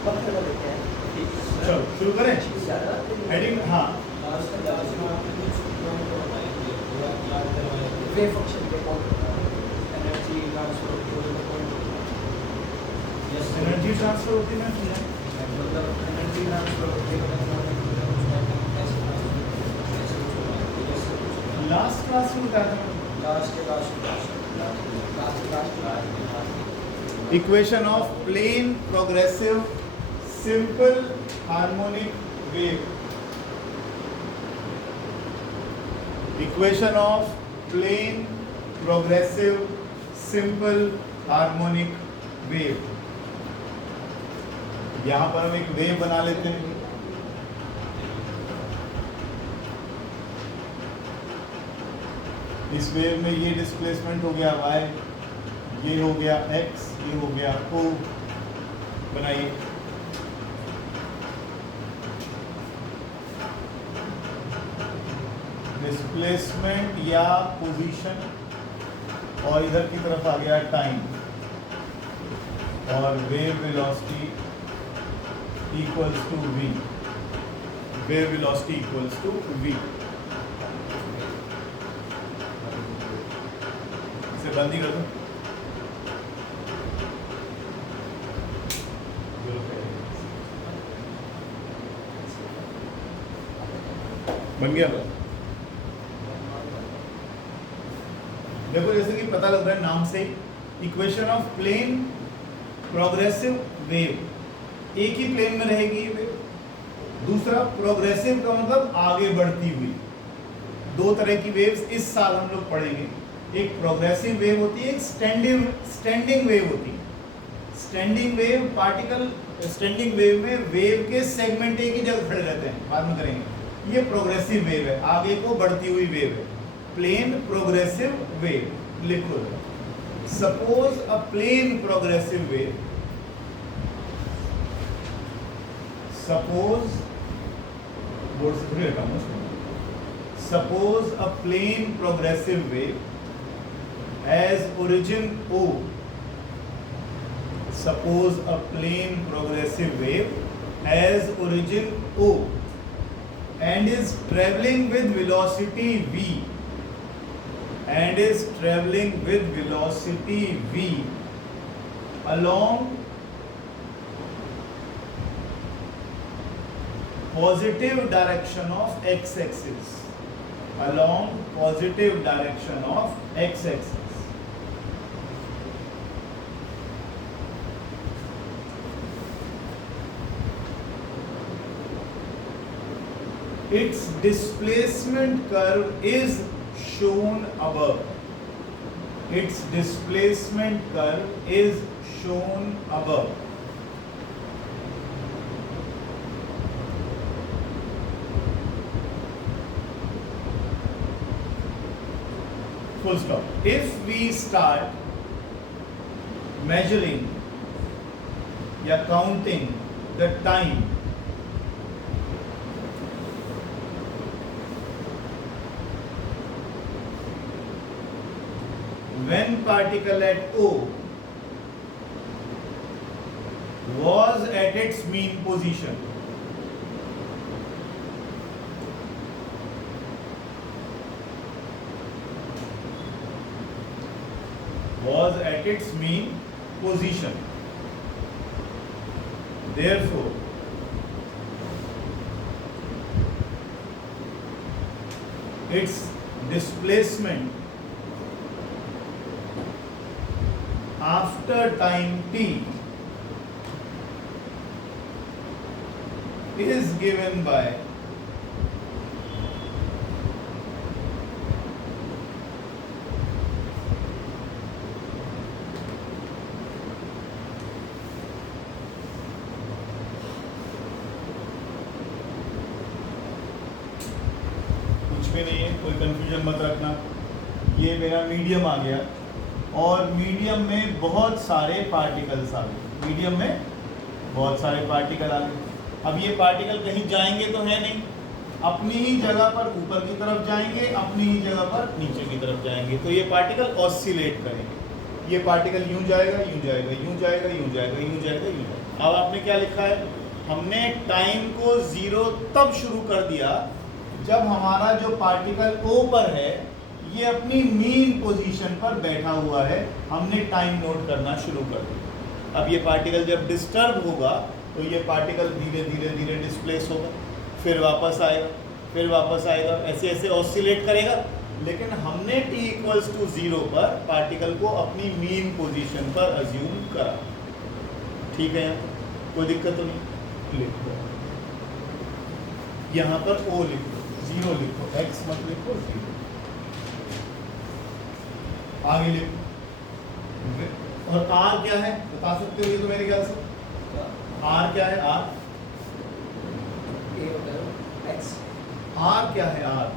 चलो शुरू करें। हेडिंग हाँ वेव फंक्शन पे call energy transfer energy transfer होती है ना, मतलब एनर्जी ट्रांसफर होती है लास्ट क्लास में बताया था। Equation of plane progressive simple harmonic wave. Equation of plane progressive simple harmonic wave. यहां पर हम एक वेव बना लेते हैं। इस वेव में ये डिस्प्लेसमेंट हो गया y, ये हो गया x, ये हो गया o। बनाइए। डिस्प्लेसमेंट या पोजीशन, और इधर की तरफ आ गया टाइम, और wave velocity equals to v। Wave velocity equals to v। इसे बंद ही कर दो। बन गया। देखो जैसे कि पता लग रहा है नाम से, equation of plane progressive wave. एक ही प्लेन में रहेगी ये वेव। दूसरा प्रोग्रेसिव का मतलब आगे बढ़ती हुई। दो तरह की वेव्स इस साल हम लोग पढ़ेंगे। एक प्रोग्रेसिव वेव होती है, एक स्टैंडिंग वेव होती है। Standing wave particle, standing wave में वेव के सेगमेंट एक ही जगह खड़े रहते हैं, बाद में करेंगे। ये प्रोग्रेसिव वेव है, आगे को बढ़ती हुई वेव है। प्लेन प्रोग्रेसिव वेव लिखो। Suppose a plane progressive wave, suppose board से थोड़ी हटाऊंगा उसको। Suppose a plane progressive wave as origin O. Suppose a plane progressive wave has origin O and is traveling with velocity v, and is traveling with velocity v along positive direction of x-axis, along positive direction of x-axis. Its displacement curve is shown above. Its displacement curve is shown above. Full stop. If we start measuring या counting the time when particle at O was at its mean position, was at its mean position. Therefore, its displacement after time t is given by भी नहीं है, कोई confusion मत रखना। ये मेरा medium आ गया और मीडियम में बहुत सारे पार्टिकल्स आ गए। मीडियम में बहुत सारे पार्टिकल आ गए। अब ये पार्टिकल कहीं जाएंगे तो है नहीं, अपनी ही जगह पर ऊपर की तरफ जाएंगे, अपनी ही जगह पर नीचे की तरफ जाएंगे। तो ये पार्टिकल ऑसिलेट करेंगे। ये पार्टिकल यूं जाएगा, यूं जाएगा, यूं जाएगा, यूं जाएगा, यूं जाएगा, यूं जाएगा। अब आपने क्या लिखा है, हमने टाइम को 0 तब शुरू कर दिया जब हमारा जो पार्टिकल O पर है ये अपनी मीन पोजीशन पर बैठा हुआ है, हमने टाइम नोट करना शुरू कर दिया। अब ये पार्टिकल जब डिस्टर्ब होगा तो ये पार्टिकल धीरे धीरे धीरे डिस्प्लेस होगा, फिर वापस आएगा, फिर वापस आएगा, ऐसे ऐसे ऑसिलेट करेगा। लेकिन हमने t = 0 पर पार्टिकल को अपनी मीन पोजीशन पर अज्यूम करा। ठीक है, यहाँ कोई दिक्कत तो नहीं। लिख दो यहाँ पर O लिख दो, 0 लिखो, x मत लिखो, 0 आगे लिखो। और r क्या है बता सकते हो ये तो मेरे ख्याल से? r क्या है? r x r क्या है? r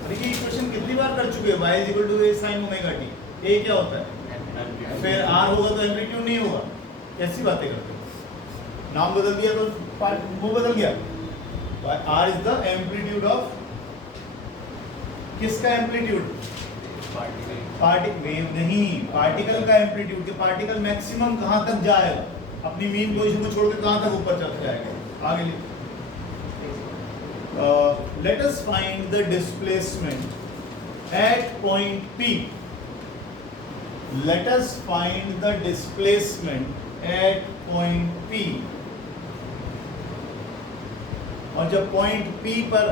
अरे ये इक्वेशन कितनी बार कर चुके हैं, y = a sin omega t। a क्या होता है? फिर r होगा तो एम्पलीट्यूड नहीं होगा, कैसी बातें करते हो? नाम बदल दिया तो वो बदल गया। r is the amplitude of, किसका एम्पलीट्यूड? पार्टिकल वेव नहीं, पार्टिकल का एम्पलीट्यूड। कि पार्टिकल मैक्सिमम कहां तक जाएगा, अपनी मीन पोजीशन को छोड़ के कहां तक ऊपर चल जाएगा। आगे लिखो, let us find the displacement at point P. Let us find the displacement at point P. और जब पॉइंट P पर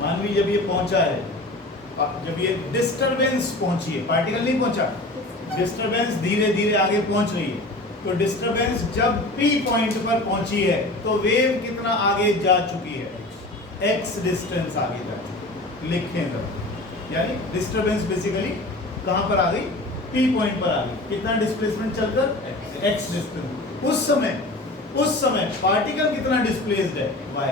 मानवी जब ये पहुंचा है, जब ये डिस्टरबेंस पहुंची है, पार्टिकल नहीं पहुंचा, डिस्टरबेंस धीरे धीरे आगे पहुंच रही है, तो डिस्टरबेंस जब P पॉइंट पर पहुंची है तो वेव कितना आगे जा चुकी है? x डिस्टेंस आगे जा चुकी है। लिखें जरा, यानी डिस्टरबेंस बेसिकली कहां पर आ गई? P पॉइंट पर आ गई। कितना डिस्प्लेसमेंट चलकर? x distance. उस समय पार्टिकल कितना डिस्प्लेस्ड है? y।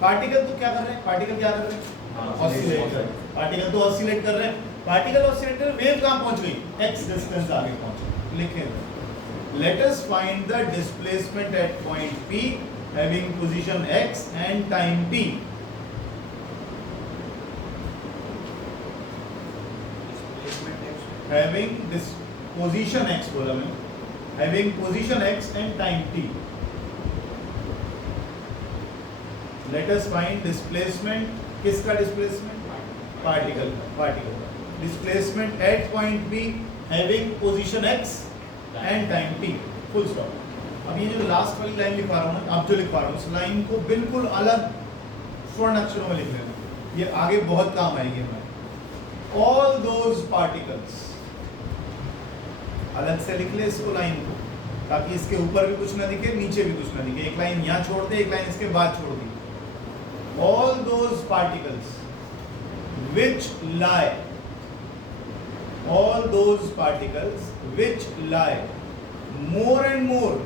पार्टिकल तो क्या कर रहे हैं? पार्टिकल क्या कर रहे हैं? ऑसिलेट कर रहे हैं। पार्टिकल तो ऑसिलेट कर रहे हैं, पार्टिकल ऑसिलेट कर रहे हैं, वेव कहां पहुंच गई? x डिस्टेंस आगे पहुंच गई। लिखें, let us find the displacement at point P having position x and time t. Having this position x बोला मैं, having position x and time t. Let us find displacement, किसका डिस्प्लेसमेंट? पार्टिकल का displacement eight point P having position x and time t, full stop. अब ये जो last वाली line लिखवा रहा हूँ, अब जो लिखवा रहा हूँ, उस लाइन को बिल्कुल अलग स्वर्ण अक्षरों में लिख लेना, ये आगे बहुत काम आएगी हमें। ऑल दोज पार्टिकल्स, अलग से लिख ले इसको, लाइन को, ताकि इसके ऊपर भी कुछ ना दिखे, नीचे भी कुछ ना दिखे। एक लाइन यहाँ छोड़ दे, एक लाइन इसके बाद छोड़ दी। all those particles which lie, all those particles which lie more and more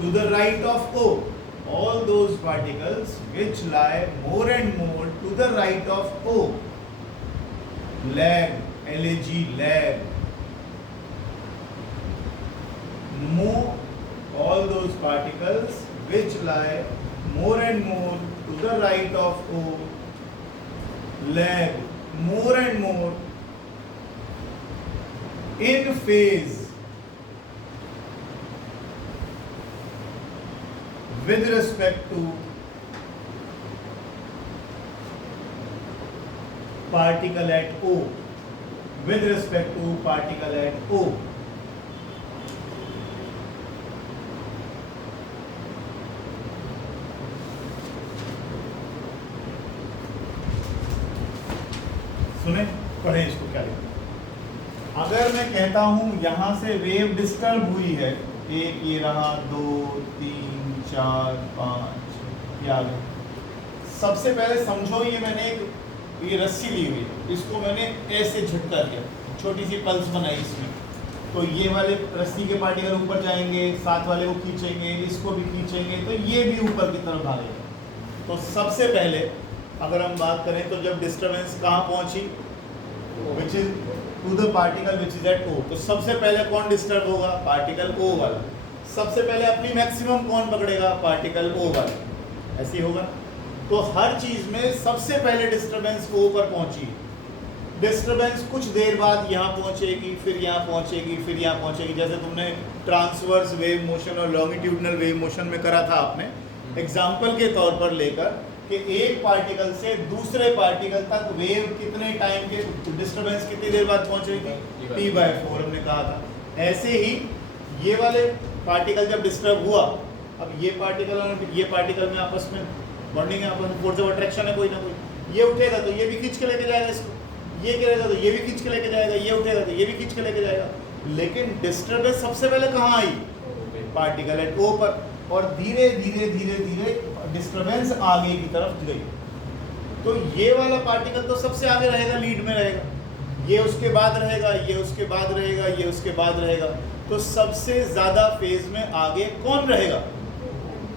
to the right of O, all those particles which lie more and more to the right of O, lag, lag, lag, more, all those particles which lie more and more to the right of O, lag more and more in phase with respect to particle at O, with respect to particle at O. सुने, पढ़े इसको क्या लिखा। अगर मैं कहता हूं यहां से वेव डिस्टर्ब हुई है, एक ये रहा, 2 3 4 5 ये आ गया। सबसे पहले समझो ये मैंने एक ये रस्सी ली हुई है, इसको मैंने ऐसे झटका दिया, छोटी सी पल्स बनाई इसमें, तो ये वाले रस्सी के पार्टिकल ऊपर जाएंगे, साथ वाले को खींचेंगे, इसको भी खींचेंगे, तो ये भी ऊपर की तरफ भागेगा। तो सबसे पहले अगर हम बात करें तो जब डिस्टर्बेंस कहाँ पहुंची, which is to the particle which is at O, तो सबसे पहले कौन डिस्टर्ब होगा? पार्टिकल O वाला। सबसे पहले अपनी मैक्सिमम कौन पकड़ेगा? पार्टिकल O वाला। ऐसे ही होगा। तो हर चीज में सबसे पहले डिस्टर्बेंस O पर पहुंची, डिस्टरबेंस कुछ देर बाद यहाँ पहुंचेगी, फिर यहाँ पहुंचेगी, फिर यहाँ पहुंचेगी। जैसे तुमने ट्रांसवर्स वेव मोशन और लॉन्गिट्यूडनल वेव मोशन में करा था आपने, एग्जाम्पल के तौर पर लेकर कि एक पार्टिकल से दूसरे पार्टिकल तक वेव कितने टाइम के डिस्टरबेंस कितनी देर बाद पहुंचेगी, T/4 हमने कहा था। ऐसे ही ये वाले पार्टिकल जब डिस्टर्ब हुआ, अब ये पार्टिकल और ये पार्टिकल में आपस में बॉन्डिंग है, आपस में फोर्स ऑफ अट्रैक्शन है कोई ना कोई। ये उठेगा तो ये भी खींच के लेके जाएगा इसको, ये गिरेगा तो ये भी खींच के लेके जाएगा, ये उठेगा तो ये भी खींच के लेके जाएगा। लेकिन डिस्टर्बेंस सबसे पहले कहाँ आई, पार्टिकल एट O पर, और धीरे धीरे धीरे धीरे डिस्टर्बेंस आगे की तरफ गई। तो ये वाला पार्टिकल तो सबसे आगे रहेगा, लीड में रहेगा, ये उसके बाद रहेगा, ये उसके बाद रहेगा, ये उसके बाद रहेगा। तो सबसे ज्यादा फेज में आगे कौन रहेगा,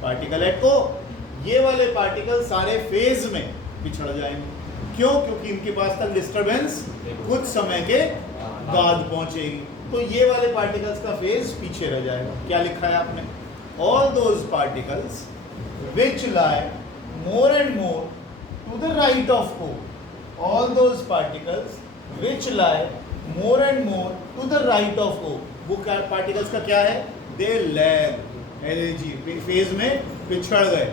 पार्टिकल एट O। ये वाले पार्टिकल सारे फेज में पिछड़ जाएंगे। क्यों? क्योंकि इनके पास तक डिस्टरबेंस कुछ समय के बाद पहुंचेगी, तो ये वाले पार्टिकल्स का फेज पीछे रह जाएगा। क्या लिखा है आपने, all those particles which lie more and more to the right of O, all those particles which lie more and more to the right of O, वो पार्टिकल्स का क्या है, they lag, LAG, फेज में पिछड़ गए,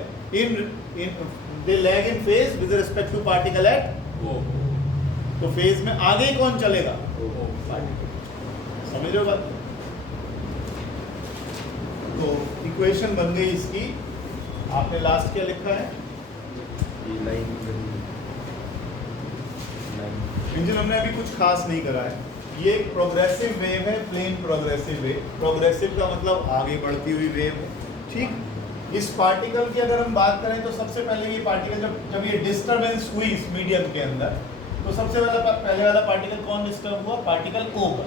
they lag in phase with respect to particle at O। तो phase में आगे कौन चलेगा, समझ रहे हो बात। तो इक्वेशन बन गई इसकी। आपने लास्ट क्या लिखा है, इंजन हमने अभी कुछ खास नहीं करा है। ये एक प्रोग्रेसिव वेव है, प्लेन प्रोग्रेसिव वेव। प्रोग्रेसिव का मतलब आगे बढ़ती हुई वेव है, ठीक। इस पार्टिकल की अगर हम बात करें तो सबसे पहले ये पार्टिकल जब ये डिस्टरबेंस हुई इस मीडियम के अंदर, तो सबसे पहले वाला पार्टिकल कौन डिस्टर्ब हुआ, पार्टिकल O का,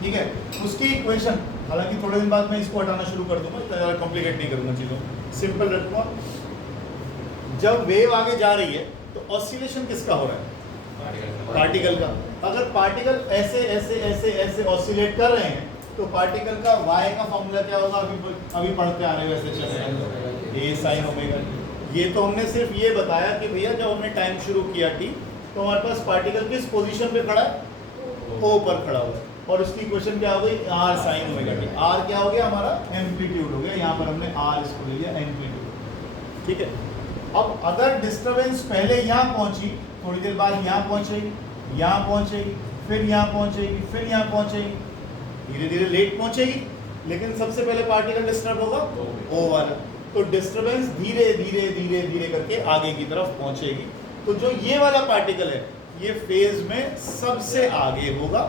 ठीक है। उसकी इक्वेशन, हालांकि थोड़े दिन बाद मैं इसको हटाना शुरू कर दूंगा, ज़्यादा कॉम्प्लिकेट नहीं करूंगा चीज़ों, सिंपल रखूंगा। जब वेव आगे जा रही है तो ऑसिलेशन किसका हो रहा है, पार्टिकल का। अगर पार्टिकल ऐसे ऐसे ऐसे ऐसे ऑसिलेट कर रहे हैं तो पार्टिकल का y का फॉर्मूला क्या होगा, अभी पढ़ते आ रहे हो वैसे चल रहे हैं, a sin ओमेगा। ये तो हमने सिर्फ ये बताया कि भैया जब हमने टाइम शुरू किया t, तो हमारे पास पार्टिकल किस पोजीशन पे खड़ा है, O पर खड़ा हुआ है, और उसकी इक्वेशन क्या हो गई, r sin omega t। r क्या हो गया, हमारा एम्पलीट्यूड हो गया, यहाँ पर हमने r इसको ले लिया एम्पलीट्यूड, ठीक है। अब अगर डिस्टरबेंस पहले यहाँ पहुंची, थोड़ी देर बाद यहाँ पहुंचेगी, यहाँ पहुंचेगी, फिर यहाँ पहुंचेगी, फिर यहाँ पहुंचेगी, धीरे धीरे लेट पहुंचेगी, लेकिन सबसे पहले पार्टिकल डिस्टर्ब होगा O वाला। तो डिस्टरबेंस धीरे धीरे धीरे धीरे करके आगे की तरफ पहुंचेगी। तो जो ये वाला पार्टिकल है ये फेज में सबसे आगे होगा,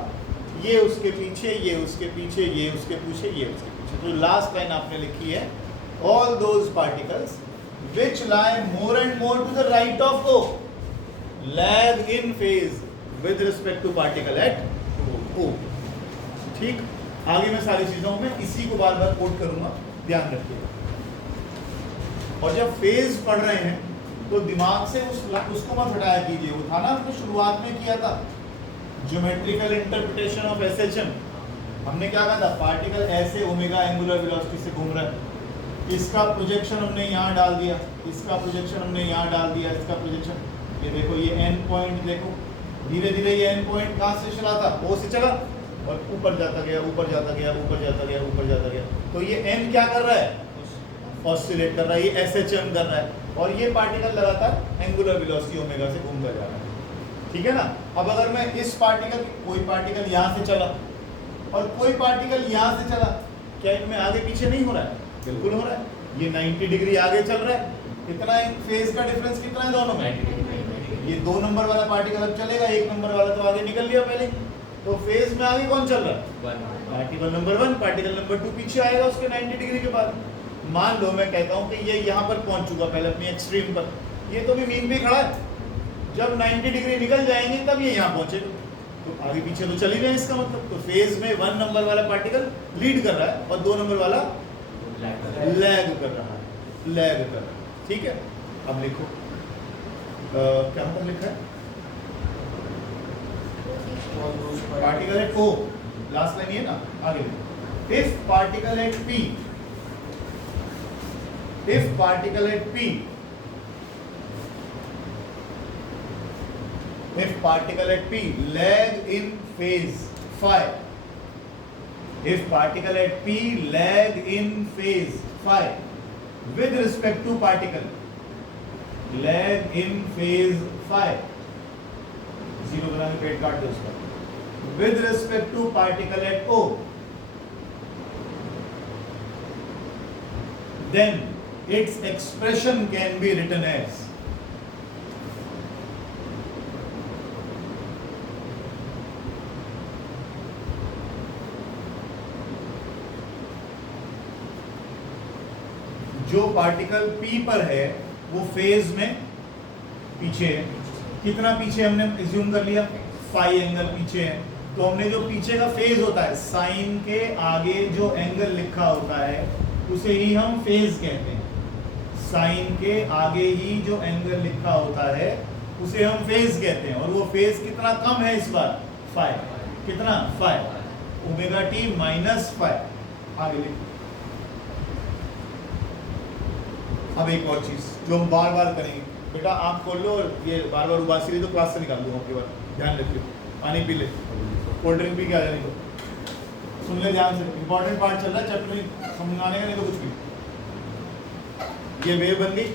ये उसके पीछे, ये उसके पीछे, ये उसके पीछे, ये उसके पीछे। तो लास्ट लाइन आपने लिखी है, all those particles which lie more and more to the right of O lag in phase with respect to particle at O, ठीक। आगे मैं सारी चीजों में इसी को बार बार कोट करूंगा, ध्यान रखिएगा। और जब फेज पढ़ रहे हैं तो दिमाग से उसको मत हटाया कीजिए, वो था ना हमने शुरुआत में किया था, ज्योमेट्रिकल इंटरप्रिटेशन ऑफ SHM। हमने क्या कहा था, पार्टिकल ऐसे ओमेगा एंगुलर वेलोसिटी से घूम रहा है, इसका प्रोजेक्शन हमने यहाँ डाल दिया, इसका प्रोजेक्शन हमने यहाँ डाल दिया, इसका प्रोजेक्शन, ये देखो ये एन पॉइंट देखो, धीरे धीरे ये एन पॉइंट कहाँ से चला था, O से चला, और ऊपर जाता गया, ऊपर जाता गया, ऊपर जाता गया, ऊपर जाता गया। तो ये एन क्या कर रहा है, ऑसिलेट कर रहा है, ये SHM कर रहा है, और ये पार्टिकल लगातार एंगुलर वेलोसिटी ओमेगा से घूमता जा रहा है, ठीक है ना। अब अगर मैं इस पार्टिकल, कोई पार्टिकल यहाँ से चला और कोई पार्टिकल यहाँ से चला, क्या इनमें आगे पीछे नहीं हो रहा है, बिल्कुल हो रहा है। ये 90 डिग्री आगे चल रहा है, कितना फेज का डिफरेंस कितना है दोनों में, ये 2 नंबर वाला पार्टिकल अब चलेगा, 1 नंबर वाला तो आगे निकल गया पहले, तो फेज में आगे कौन चल रहा है, पार्टिकल नंबर 1, पार्टिकल नंबर 2 पीछे आएगा उसके 90 डिग्री के बाद। मान लो मैं कहता हूँ कि ये यहाँ पर पहुंच चुका पहले अपनी एक्सट्रीम पर, ये तो भी मीन पे खड़ा है, जब 90 डिग्री निकल जाएंगे तब ये यहाँ पहुंचेगा, तो आगे पीछे तो चल ही रहे हैं इसका मतलब। तो फेज में 1 नंबर वाला पार्टिकल लीड कर रहा है और 2 नंबर वाला लैग कर रहा है, लैग कर रहा है, ठीक है। अब लिखो क्या मतलब लिखा है, particle at O, last line ये ना, आगे if particle at P, if particle at P if particle at P lag in phase phi, if particle at P lag in phase phi with respect to particle, lag in phase phi, zero बना के पेट काट दो उसका, with respect to particle at O, then its expression can be written as जो particle P पर है वो phase में पीछे है। कितना पीछे हमने एज्यूम कर लिया, फाई एंगल पीछे है। तो हमने जो पीछे का फेज होता है, साइन के आगे जो एंगल लिखा होता है उसे ही हम फेज कहते हैं। साइन के आगे ही जो एंगल लिखा होता है उसे हम फेज कहते हैं। और वो फेज कितना कम है इस बार, फाई। कितना, phi, omega t minus phi. आगे लिख। अब एक और चीज जो हम बार बार करेंगे, बेटा आप खोल लो और ये बार बार उबासी रही तो क्लास से निकाल दूंगा आपके बार, ध्यान रखियो। पानी पी ले, कोल्ड ड्रिंक पी के आ जाने को, सुन ले ध्यान से, इंपॉर्टेंट पार्ट चल रहा है, चैप्टर समझाने का नहीं तो कुछ भी। ये वेव बन गई।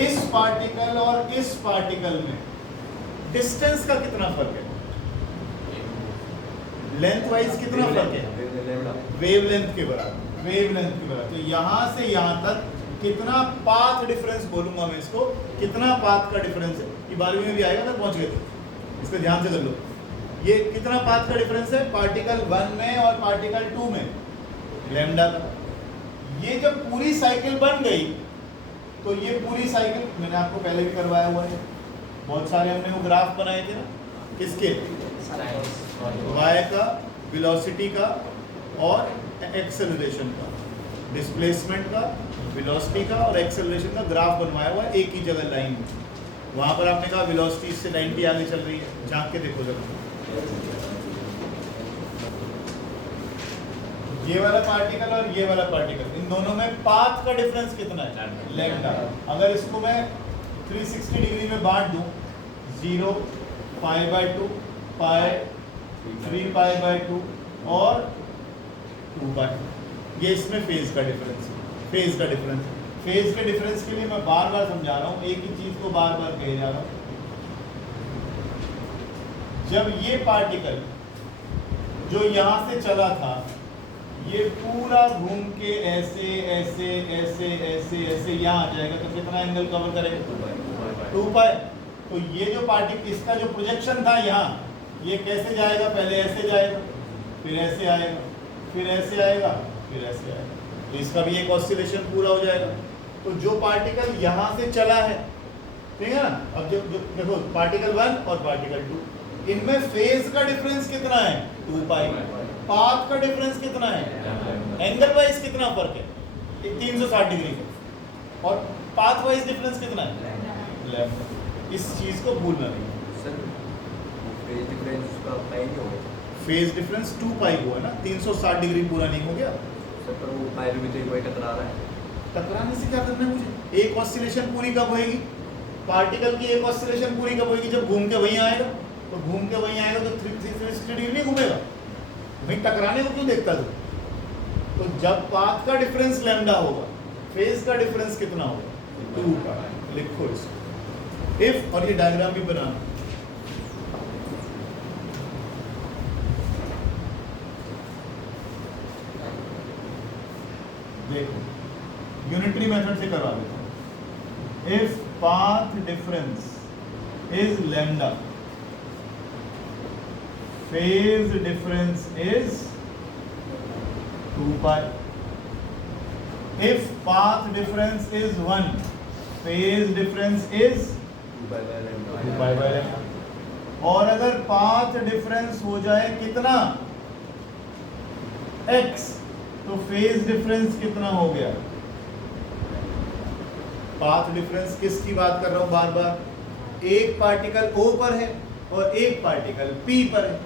इस पार्टिकल और इस पार्टिकल में डिस्टेंस का कितना फर्क है, लेंथ वाइज कितना फर्क है, वेव लेंथ के बराबर, वेव लेंथ के बराबर। तो यहां से यहां तक कितना पाथ डिफरेंस बोलूंगा मैं इसको, कितना पाथ का डिफरेंस है, ये 12वीं में भी आएगा ना, पहुंच गए थे, इसको ध्यान से कर लो। ये कितना पाथ का डिफरेंस है पार्टिकल 1 में और पार्टिकल 2 में, लैम्डा का। ये जब पूरी साइकिल बन गई तो ये पूरी साइकिल मैंने आपको पहले भी करवाया हुआ है, बहुत सारे हमने वो ग्राफ बनाए थे ना, किसके, y का, वेलोसिटी का और एक्सेलरेशन का, डिस्प्लेसमेंट का, वेलोसिटी का और एक्सेलरेशन का ग्राफ बनवाया हुआ है एक ही जगह लाइन में। वहां पर आपने कहा वेलोसिटी इससे 90 आगे चल रही है, झांक के देखो जरा। ये वाला पार्टिकल और ये वाला पार्टिकल, इन दोनों में पाथ का डिफरेंस कितना है, लैम्डा। अगर इसको मैं 360 डिग्री में बांट दूं, 0, π/2, पाई, 3π/2 और 2π, ये इसमें फेज का डिफरेंस है। फेज का डिफरेंस, फेज के डिफरेंस के लिए मैं बार बार समझा रहा हूँ, एक ही चीज को बार बार कहे जा रहा हूँ। जब ये पार्टिकल जो यहाँ से चला था ये पूरा घूम के ऐसे ऐसे ऐसे ऐसे ऐसे यहाँ आ जाएगा, तो कितना एंगल कवर करेगा, 2π। तो ये जो पार्टिकल, इसका जो प्रोजेक्शन था यहाँ, ये कैसे जाएगा, पहले ऐसे जाएगा, फिर ऐसे आएगा, फिर ऐसे आएगा, फिर ऐसे आएगा, तो इसका भी एक ऑसिलेशन पूरा हो जाएगा। तो जो पार्टिकल यहाँ से चला है, ठीक है ना, अब जो देखो पार्टिकल 1 और पार्टिकल 2, इनमें फेज का डिफरेंस कितना है, 2π। पाथ का डिफरेंस कितना है, एंगल वाइज कितना फर्क है, 360 डिग्री का, और पाथ वाइज डिफरेंस कितना है, लैम्डा। इस चीज को भूलना नहीं सर। फेज डिफरेंस उसका पाई नहीं होगा, फेज डिफरेंस 2π हुआ ना, 360 डिग्री पूरा नहीं हो गया सर। पर वो पाई भी तो एक वही टकरा रहा है। टकराने से क्या करना है मुझे, एक ऑसिलेशन पूरी कब होएगी, पार्टिकल की एक ऑसिलेशन पूरी कब होएगी, जब घूम के वहीं आएगा। तो घूम के वहीं आएगा तो 360 डिग्री नहीं घूमेगा, वहीं टकराने को क्यों देखता तू। तो जब पाथ का डिफरेंस लैम्डा होगा, फेज का डिफरेंस कितना होगा, 2π। लिखो इसको इफ, और ये डायग्राम भी बनाना। देखो यूनिटरी मेथड से करवा देता हूं। If path difference is lambda, phase difference is 2π। If path difference is 1, phase difference is 2π/λ। और अगर पाथ डिफरेंस हो जाए कितना, x, तो फेज डिफरेंस कितना हो गया। पाथ डिफरेंस किसकी बात कर रहा हूं बार बार, एक पार्टिकल O पर है और एक पार्टिकल P पर है।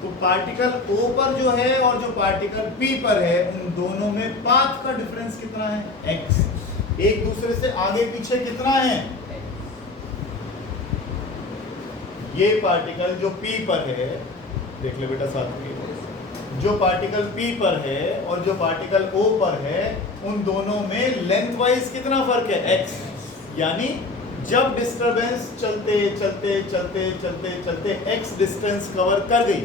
तो पार्टिकल O पर जो है और जो पार्टिकल P पर है, उन दोनों में पाथ का डिफरेंस कितना है, x। एक दूसरे से आगे पीछे कितना है, ये पार्टिकल जो P पर है, देख ले बेटा साथ में, जो पार्टिकल P पर है और जो पार्टिकल O पर है, उन दोनों में लेंथ वाइज कितना फर्क है? x। यानी जब डिस्टरबेंस चलते चलते चलते चलते चलते x डिस्टेंस कवर कर गई,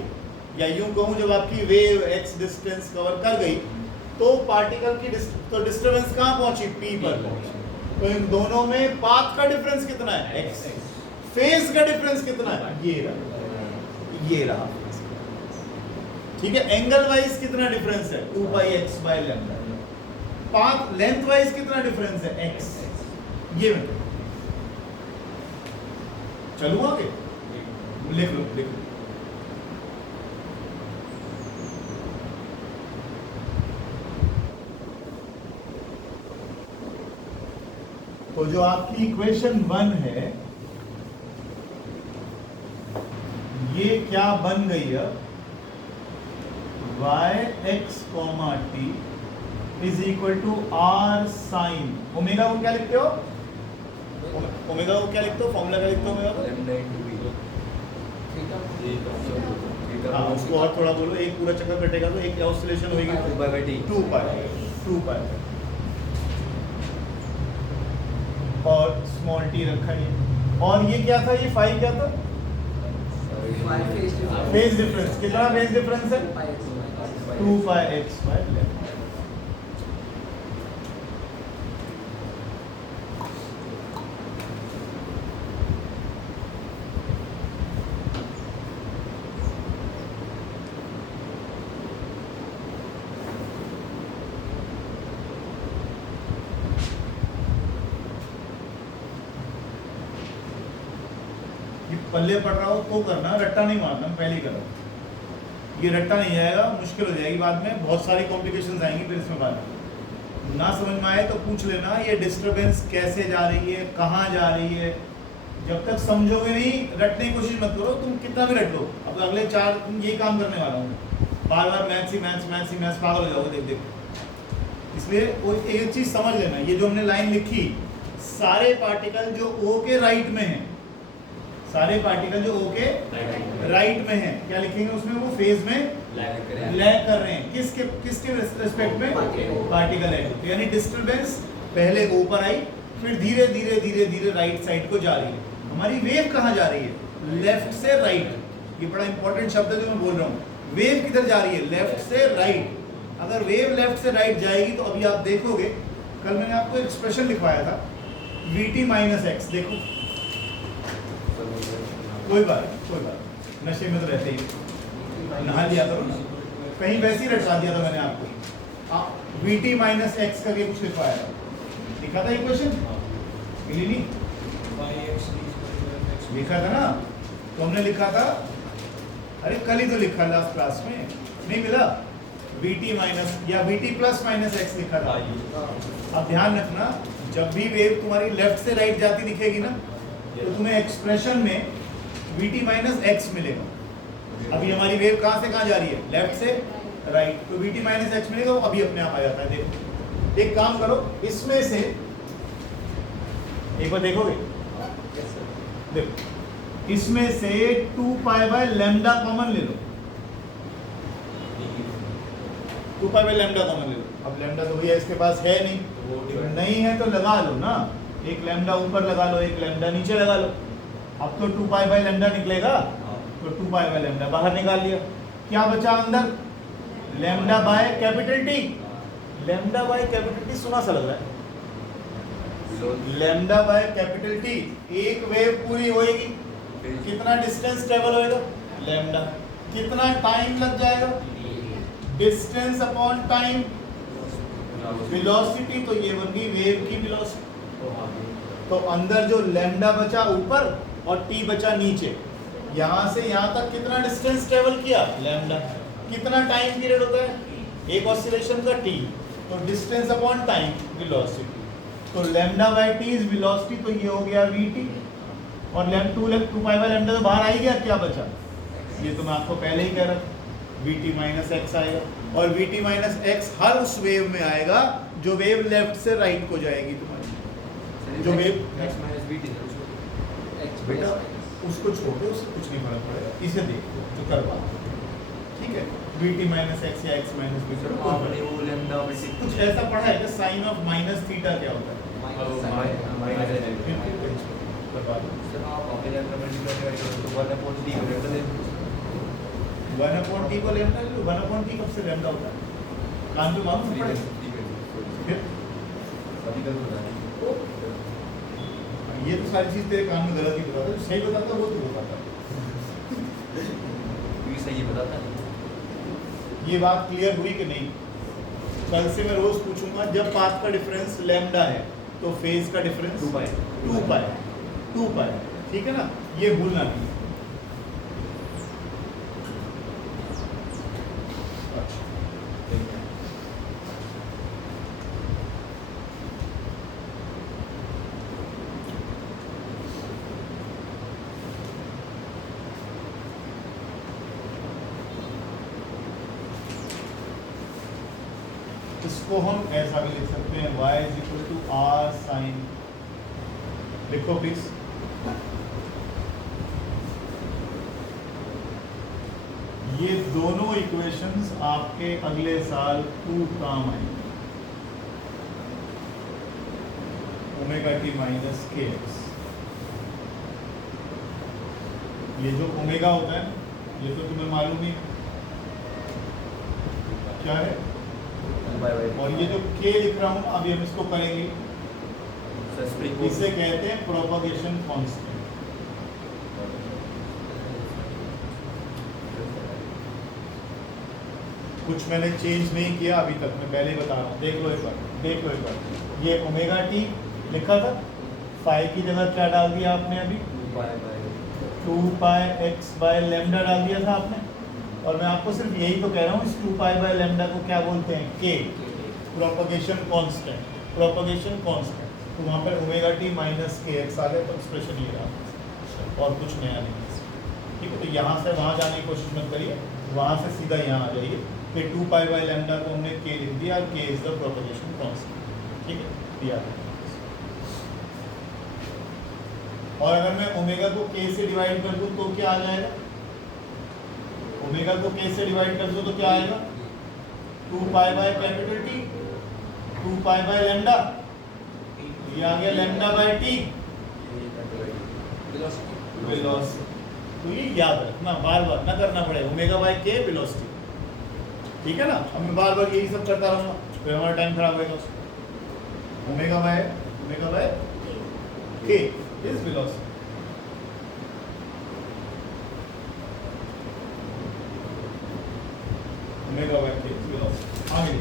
या यूं कहूं जब आपकी वेव x डिस्टेंस कवर कर गई, तो पार्टिकल की तो डिस्टरबेंस कहां पहुंची? P पर पहुंची। तो इन दोनों में पाथ का डिफरेंस कितना है? x। फेज का डिफरेंस कितना है? ये रहा। ठीक है, एंगल वाइज कितना डिफरेंस है? 2 पाई x by lambda. Path length wise कितना डिफरेंस है? x। ये चलूं आगे, लिख लो। तो जो आपकी इक्वेशन 1 है, ये क्या बन गई है? y(x, t) is equal to r sine omega को क्या लिखते हो? ओमेगा को क्या लिखते हो? फॉर्मूला क्या लिखते हो ओमेगा को? lambda into v theta. हाँ, उसको और थोड़ा बोलो। एक पूरा चक्कर कटेगा तो एक ऑसिलेशन होगी 2 पाई और स्मॉल t रखा है। और ये क्या था? ये 5 क्या था? Phase difference. कितना फेज डिफरेंस है? 2 पाई x बाय लैम्डा। पल्ले पढ़ रहा हो तो करना, रट्टा नहीं मारना, पहले ही करो। ये रट्टा नहीं जाएगा, मुश्किल हो जाएगी बाद में, बहुत सारी कॉम्प्लिकेशंस आएंगी फिर इसमें बाद में। ना समझ में आए तो पूछ लेना ये डिस्टरबेंस कैसे जा रही है, कहाँ जा रही है। जब तक समझोगे नहीं, रटने की कोशिश मत करो, तुम कितना भी रट लो। अब अगले 4 दिन यही काम करने वाला हूँ, बार बार मैथ्स ही मैथ्स, पागल हो जाओगे देख देख। इसलिए वो एक चीज़ समझ लेना, ये जो हमने लाइन लिखी, सारे पार्टिकल जो O के राइट में हैं, सारे पार्टिकल जो O के राइट में हैं, क्या लिखेंगे उसमें? वो फेज में लैग कर रहे हैं। किसके रिस्पेक्ट में? पार्टिकल है। यानी डिस्टरबेंस पहले O पर आई, फिर धीरे धीरे धीरे धीरे राइट साइड को जा रही है। हमारी वेव कहाँ जा रही है? लेफ्ट से राइट। ये बड़ा इंपॉर्टेंट शब्द है जो मैं बोल रहा हूँ। वेव किधर जा रही है? लेफ्ट से राइट। अगर वेव लेफ्ट से राइट जाएगी तो अभी आप देखोगे, कल मैंने आपको एक्सप्रेशन लिखवाया था vt माइनस एक्स। देखो, कोई बात नशे में तो रहते ही, नहा लिया करो ना, कहीं वैसे ही रटा दिया था मैंने आपको। vt माइनस एक्स करके कुछ लिखवाया था, लिखा था इक्वेशन, मिली नहीं? लिखा था ना, तो हमने लिखा था, अरे कल ही तो लिखा लास्ट क्लास में, नहीं मिला? vt माइनस या vt प्लस माइनस एक्स लिखा था। अब ध्यान रखना, जब भी वेव तुम्हारी लेफ्ट से राइट जाती दिखेगी ना, तो तुम्हें एक्सप्रेशन में vt माइनस एक्स मिलेगा। अभी हमारी वेव कहाँ से कहाँ जा रही है? लेफ्ट से राइट, तो vt माइनस एक्स मिलेगा, वो अभी अपने आप आ जाता है। देखो, एक काम करो, इसमें से एक बार देखोगे, देखो इसमें से 2 पाई बाय लैम्डा कॉमन ले लो, 2 पाई बाय लैम्डा कॉमन ले लो। अब लैम्डा तो भैया इसके पास है नहीं है तो लगा लो ना, एक लैम्डा ऊपर लगा लो, एक लैम्डा नीचे लगा लो। अब तो 2 पाई बाय लैम्डा निकलेगा, तो 2 पाई बाय लैम्डा बाहर निकाल लिया, क्या बचा अंदर? Lambda by capital T. Lambda by capital T सुना सा लग रहा है, लैम्डा बाय कैपिटल टी। एक वेव पूरी होएगी, कितना डिस्टेंस ट्रेवल होएगा? लैम्डा। कितना टाइम लग जाएगा? Distance upon time. वेलोसिटी तो ये बन गई वेव की वेलोसिटी। तो अंदर जो लैम्डा बचा ऊपर और टी बचा नीचे, यहाँ से यहाँ तक कितना डिस्टेंस ट्रेवल किया? लैम्डा। कितना टाइम पीरियड होता है एक ऑसिलेशन का? टी। तो डिस्टेंस अपॉन टाइम, वेलोसिटी। तो lambda by T is velocity, तो ये हो गया वीटी। और 2 पाई बाय लैम्डा तो बाहर आ ही गया, क्या बचा? ये तो मैं आपको पहले ही कह रहा था, vt माइनस एक्स आएगा। और vt माइनस एक्स हर उस वेव में आएगा जो वेव लेफ्ट से राइट को जाएगी तुम्हारी, जो वेव x minus vt बेटा उसको छोड़ दो, उससे कुछ नहीं फर्क पड़ेगा, इसे देखो तो करवा, ठीक है। बीटी माइनस एक्स या एक्स माइनस बी, सर आपने वो लैम्डा बेसिक कुछ ऐसा पढ़ा है कि साइन ऑफ माइनस थीटा क्या होता है? बता दो। सर आप अपने लैम्डा मल्टीप्लाई करो तो 1/t को लैम्डा दे दो। 1/t को लैम्डा ले लो। 1/t कब से लैम्डा होता है? कान पे मालूम पड़े फिर अभी कल बता ये तो सारी चीज तेरे कान में गलत ही बताता है, जो सही बताता है वो तो बताता है। ये सही बताता है। ये बात क्लियर हुई कि नहीं? कल से मैं रोज पूछूंगा, जब पाथ का डिफरेंस लैम्डा है तो फेज का डिफरेंस 2 पाई 2 पाई, ठीक है ना? ये भूलना नहीं। अच्छा, इसको हम ऐसा भी लिख सकते हैं, y is equal to r sine, लिखो प्लीज। ये दोनों इक्वेशंस आपके अगले साल खूब काम आएंगे। Omega t minus k x, ये जो ओमेगा होता है ये तो तुम्हें मालूम ही क्या है, और ये जो के लिख रहा हूं अभी हम इसको करेंगे, इसे कहते हैं प्रोपगेशन कांस्टेंट। कुछ मैंने चेंज नहीं किया अभी तक, मैं पहले ही बता रहा हूँ, देख लो एक बार, देख लो एक बार। ये ओमेगा टी लिखा था, फाई की जगह क्या डाल दिया आपने अभी? 2 पाई एक्स बाय लेमडा डाल दिया था आपने। और मैं आपको सिर्फ यही तो कह रहा हूँ, इस 2 पाई बाय लेमडा को क्या बोलते हैं? के, प्रोपगेशन कांस्टेंट, प्रोपगेशन कांस्टेंट। तो वहाँ पर omega t minus k x आ गया, तो एक्सप्रेशन ये रहा, और कुछ नया नहीं है, ठीक है। तो यहाँ से वहाँ जाने की कोशिश मत करिए, वहाँ से सीधा यहाँ आ जाइए कि 2 पाई बाय लैम्डा को हमने के लिख दिया, के इज द प्रोपगेशन कांस्टेंट, ठीक है, दिया। और अगर मैं ओमेगा को के से डिवाइड कर दूं तो क्या आ जाएगा? ओमेगा को के से डिवाइड कर दूं तो क्या आएगा? 2 pi by capital T, 2 pi by lambda, ये आ गया लैम्डा बाय टी, वेलोसिटी। तो ये याद रखना, बार बार ना करना पड़े, ओमेगा बाय के वेलोसिटी, ठीक है ना? अब मैं बार बार यही सब करता रहूंगा, फिर हमारा टाइम खराब होगा। ओमेगा बाय के इज वेलोसिटी। ओमेगा बाय के इज वेलोसिटी। आगे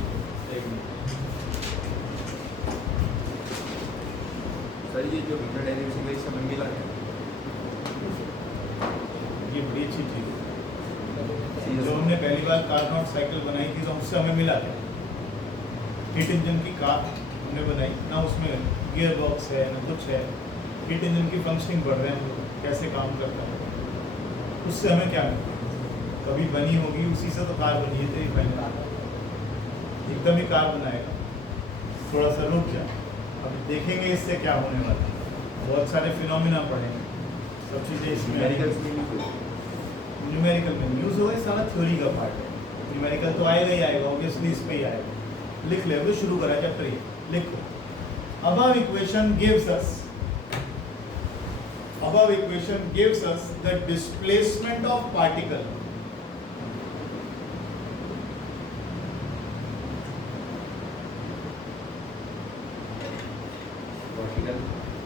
सर ये जो मीटर डेरिवेशन है इससे बन मिला है, ये बड़ी अच्छी चीज है। जो हमने पहली बार कार्नोट साइकिल बनाई थी तो उससे हमें मिला क्या? हीट इंजन की कार हमने बनाई ना, उसमें गियर बॉक्स है ना कुछ है, हीट इंजन की फंक्शनिंग बढ़ रहे हैं, कैसे काम करता है, उससे हमें क्या मिला? कभी बनी होगी, उसी से तो कार बनी है, तेरी पहले एकदम ही कार बनाएगा। थोड़ा सा रुक जा, अब देखेंगे इससे क्या होने वाला है। बहुत सारे फिनोमिना पढ़ेंगे, सब चीज़ें इसमें न्यूमेरिकल में यूज होगा, सारा थ्योरी का पार्ट है। न्यूमेरिकल तो आएगा ही आएगा, ऑब्वियसली इस पे ही आएगा। लिख ले, अभी शुरू करा चैप्टर, ये लिखो। above equation gives us the displacement of particle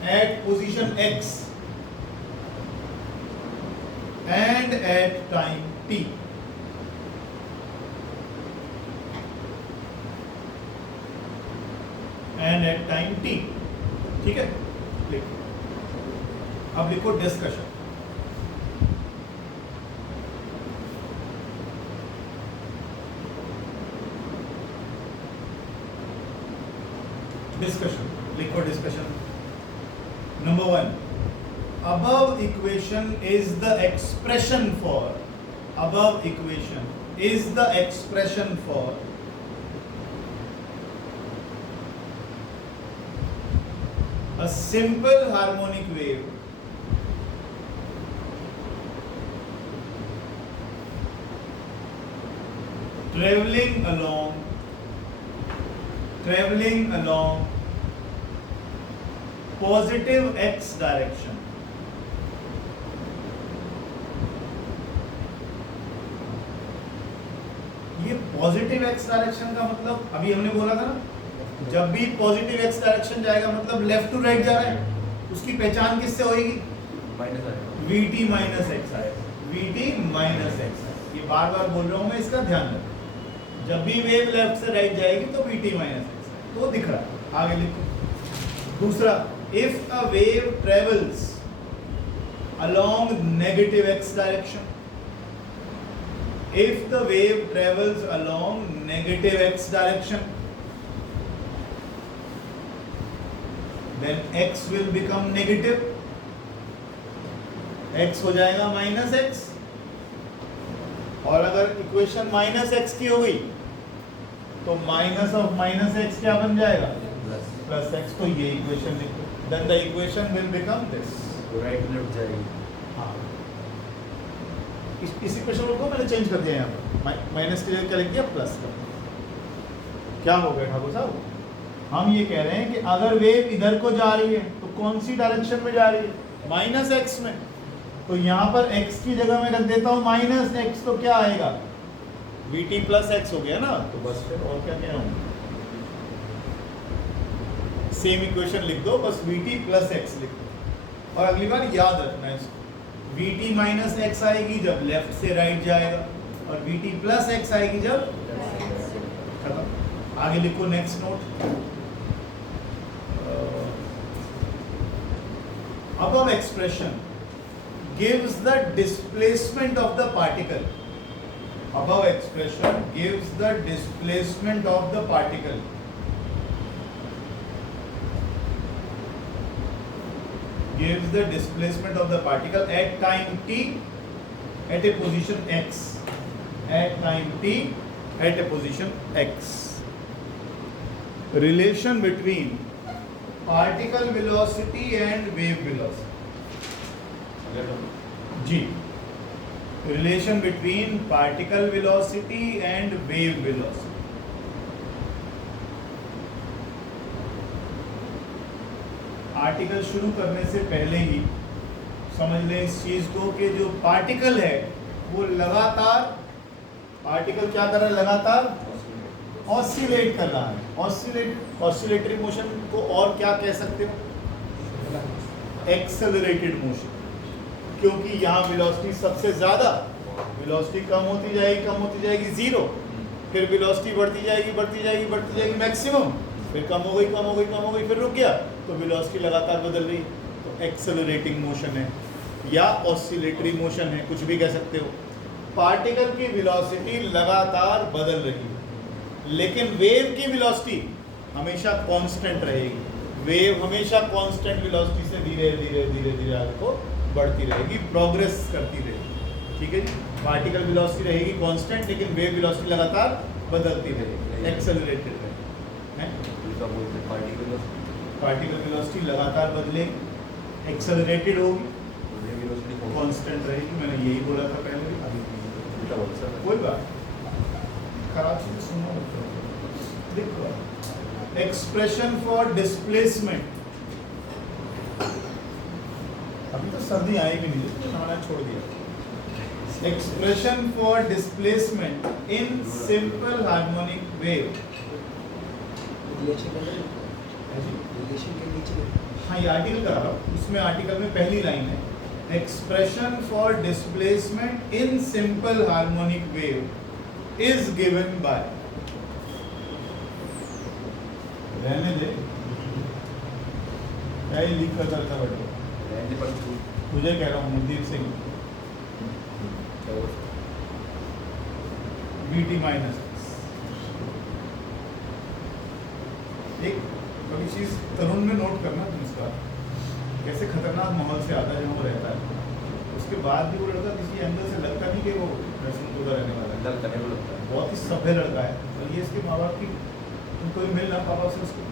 at position x and at time t. And at time t, ठीक है? लिखो, अब लिखो डिस्कशन। डिस्कशन लिखो, discussion number 1, above equation is the expression for, above equation is the expression for a simple harmonic wave traveling along positive x direction. ये positive x direction का मतलब अभी हमने बोला था ना, जब भी पॉजिटिव एक्स डायरेक्शन जाएगा मतलब लेफ्ट टू राइट जा रहा है, उसकी पहचान किससे होगी? माइनस आएगा, vt माइनस एक्स आएगा, vt माइनस एक्स। ये बार बार बोल रहा हूँ मैं, इसका ध्यान रखो। जब भी वेव लेफ्ट से राइट जाएगी तो vt माइनस एक्स तो दिख रहा है। आगे लिखो दूसरा, if a wave travels along negative x direction, if the wave travels along negative x direction, then x will become negative, x हो जाएगा माइनस x। और अगर इक्वेशन माइनस x की हो गई तो माइनस ऑफ माइनस x क्या बन जाएगा? Plus x। तो ये इक्वेशन लिखो, then the equation will become this। Right left जाएगी। हाँ, इस इक्वेशन को मैंने चेंज कर दिया यहाँ पर, माइनस की जगह क्या लिख दिया? प्लस कर। क्या हो गया ठाकुर साहब? हम ये कह रहे हैं कि अगर वेव इधर को जा रही है तो कौन सी डायरेक्शन में जा रही है? माइनस एक्स में। तो यहाँ पर x की जगह मैं रख देता हूँ माइनस एक्स, तो क्या आएगा? vt प्लस एक्स हो गया ना। तो बस फिर और क्या कह रहा हूँ, सेम इक्वेशन लिख दो, बस vt प्लस एक्स लिख दो। और अगली बार याद रखना है इसको, vt माइनस एक्स आएगी जब लेफ्ट से राइट जाएगा, और vt प्लस एक्स आएगी जब खत्म। आगे लिखो next note. above expression gives the displacement of the particle. Above expression gives the displacement of the particle. Gives the displacement of the particle at time t at a position x. At time t at a position x. Relation between particle velocity and wave velocity. जी, relation between particle velocity and wave velocity. Article शुरू करने से पहले ही समझ लें इस चीज को कि जो पार्टिकल है वो लगातार, पार्टिकल क्या कर रहा है? लगातार ऑसिलेट कर रहा है। ऑसिलेटरी मोशन को और क्या कह सकते हो? Accelerated motion. क्योंकि यहाँ वेलोसिटी सबसे ज्यादा, वेलोसिटी कम होती जाएगी जीरो, फिर वेलोसिटी बढ़ती जाएगी मैक्सिमम, फिर कम हो गई फिर रुक गया, तो वेलोसिटी लगातार बदल रही। तो एक्सेलरेटिंग मोशन है या ऑसिलेटरी मोशन है, कुछ भी कह सकते हो। पार्टिकल की वेलोसिटी लगातार बदल रही है, लेकिन वेव की वेलोसिटी हमेशा कांस्टेंट रहेगी। वेव हमेशा कांस्टेंट वेलोसिटी से धीरे आगे को बढ़ती रहेगी, प्रोग्रेस करती रहेगी। ठीक है जी, पार्टिकल वेलोसिटी रहेगी कांस्टेंट, लेकिन वेव वेलोसिटी लगातार बदलती रहेगी, एक्सेलरेटेड रहेगी। पार्टिकल वेलोसिटी लगातार बदलेगी, एक्सेलरेटेड होगी, कांस्टेंट रहेगी। मैंने यही बोला था पहले भी, अभी कोई बात खराब चीज सुनो। देखो, एक्सप्रेशन फॉर डिस्प्लेसमेंट, अभी तो सर्दी आई भी नहीं, तो खाना छोड़ दिया। Expression for displacement in simple harmonic wave. हाँ, ये आर्टिकल का उसमें आर्टिकल में पहली लाइन है, expression for displacement in simple harmonic wave is given by. रहने दे, क्या ये लिख कर करता बैठो, तुझे कह रहा हूँ मनदीप सिंह, vt माइनस। एक बड़ी चीज तरुण में नोट करना तुम इसका, कैसे खतरनाक माहौल से आता है जहाँ वो रहता है, उसके बाद भी वो लड़का किसी एंगल से लगता नहीं कि वो नरसिंहपुर का रहने वाला है, लगता है बहुत ही सभ्य लड़का है। और ये इसके माँ बाप की, तुम कोई मिलना पापा से, उसको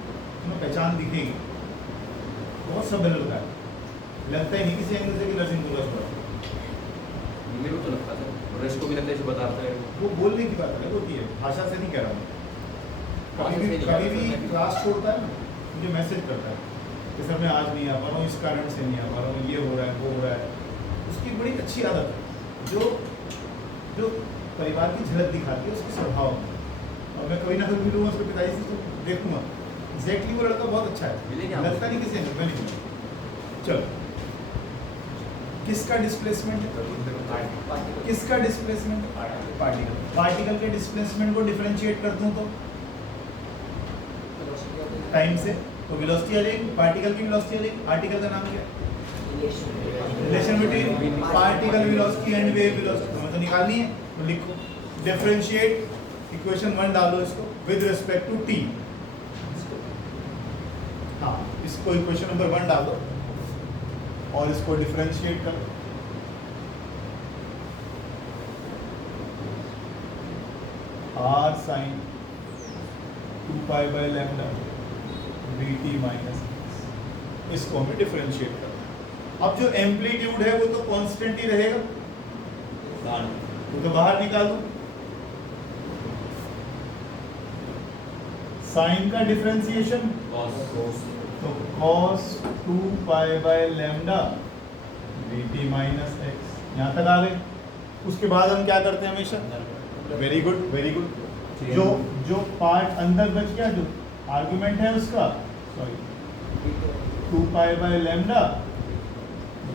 तुम्हें पहचान दिखेगी, बहुत सभ्य लड़का है, लगता ही नहीं किसी एंगल से कि नरसिंहपुर का छोड़ा। मेरे को तो लगता था ब्रश को भी लगता है इसे बता रहा है वो बोलने की बात अलग होती है, भाषा से नहीं कह रहा हूँ। कभी भी क्लास छोड़ता है ना, मुझे मैसेज करता है कि सर मैं आज नहीं आ पा रहा हूँ, इस कारण से नहीं आ पा रहा हूँ, ये हो रहा है, वो हो रहा है। उसकी बड़ी अच्छी आदत है जो परिवार की झलक दिखाती है उसके स्वभाव में। और मैं कभी ना कभी मिलूँगा उसके पिताजी से तो देखूंगा एग्जैक्टली वो लड़का बहुत अच्छा है, लगता नहीं किसी ने, मैं नहीं। चलो, किसका डिस्प्लेसमेंट है? किसका डिस्प्लेसमेंट? पार्टिकल। पार्टिकल के डिस्प्लेसमेंट को डिफरेंशिएट कर दूं तो टाइम से, तो वेलोसिटी आ जाएगी, पार्टिकल की वेलोसिटी आ जाएगी। आर्टिकल का नाम क्या है? Relation between particle velocity and wave velocity. हमें तो निकालनी है, तो लिखो डिफरेंशिएट इक्वेशन 1 डालो इसको विद रिस्पेक्ट टू टी। हाँ, इसको इक्वेशन नंबर 1 डाल दो और इसको डिफरेंशिएट करो। r sin 2 pi by lambda dt minus इसको हमें डिफरेंशिएट करो। अब जो एम्पलीट्यूड है वो तो कांस्टेंट ही रहेगा, वो तो बाहर निकालो। साइन का डिफरेंशिएशन तो cos 2 pi by lambda dt minus x, यहाँ तक आ गए। उसके बाद हम क्या करते हैं हमेशा? Very good, very good. जो पार्ट अंदर बच गया, जो आर्गुमेंट है उसका, sorry 2 pi by lambda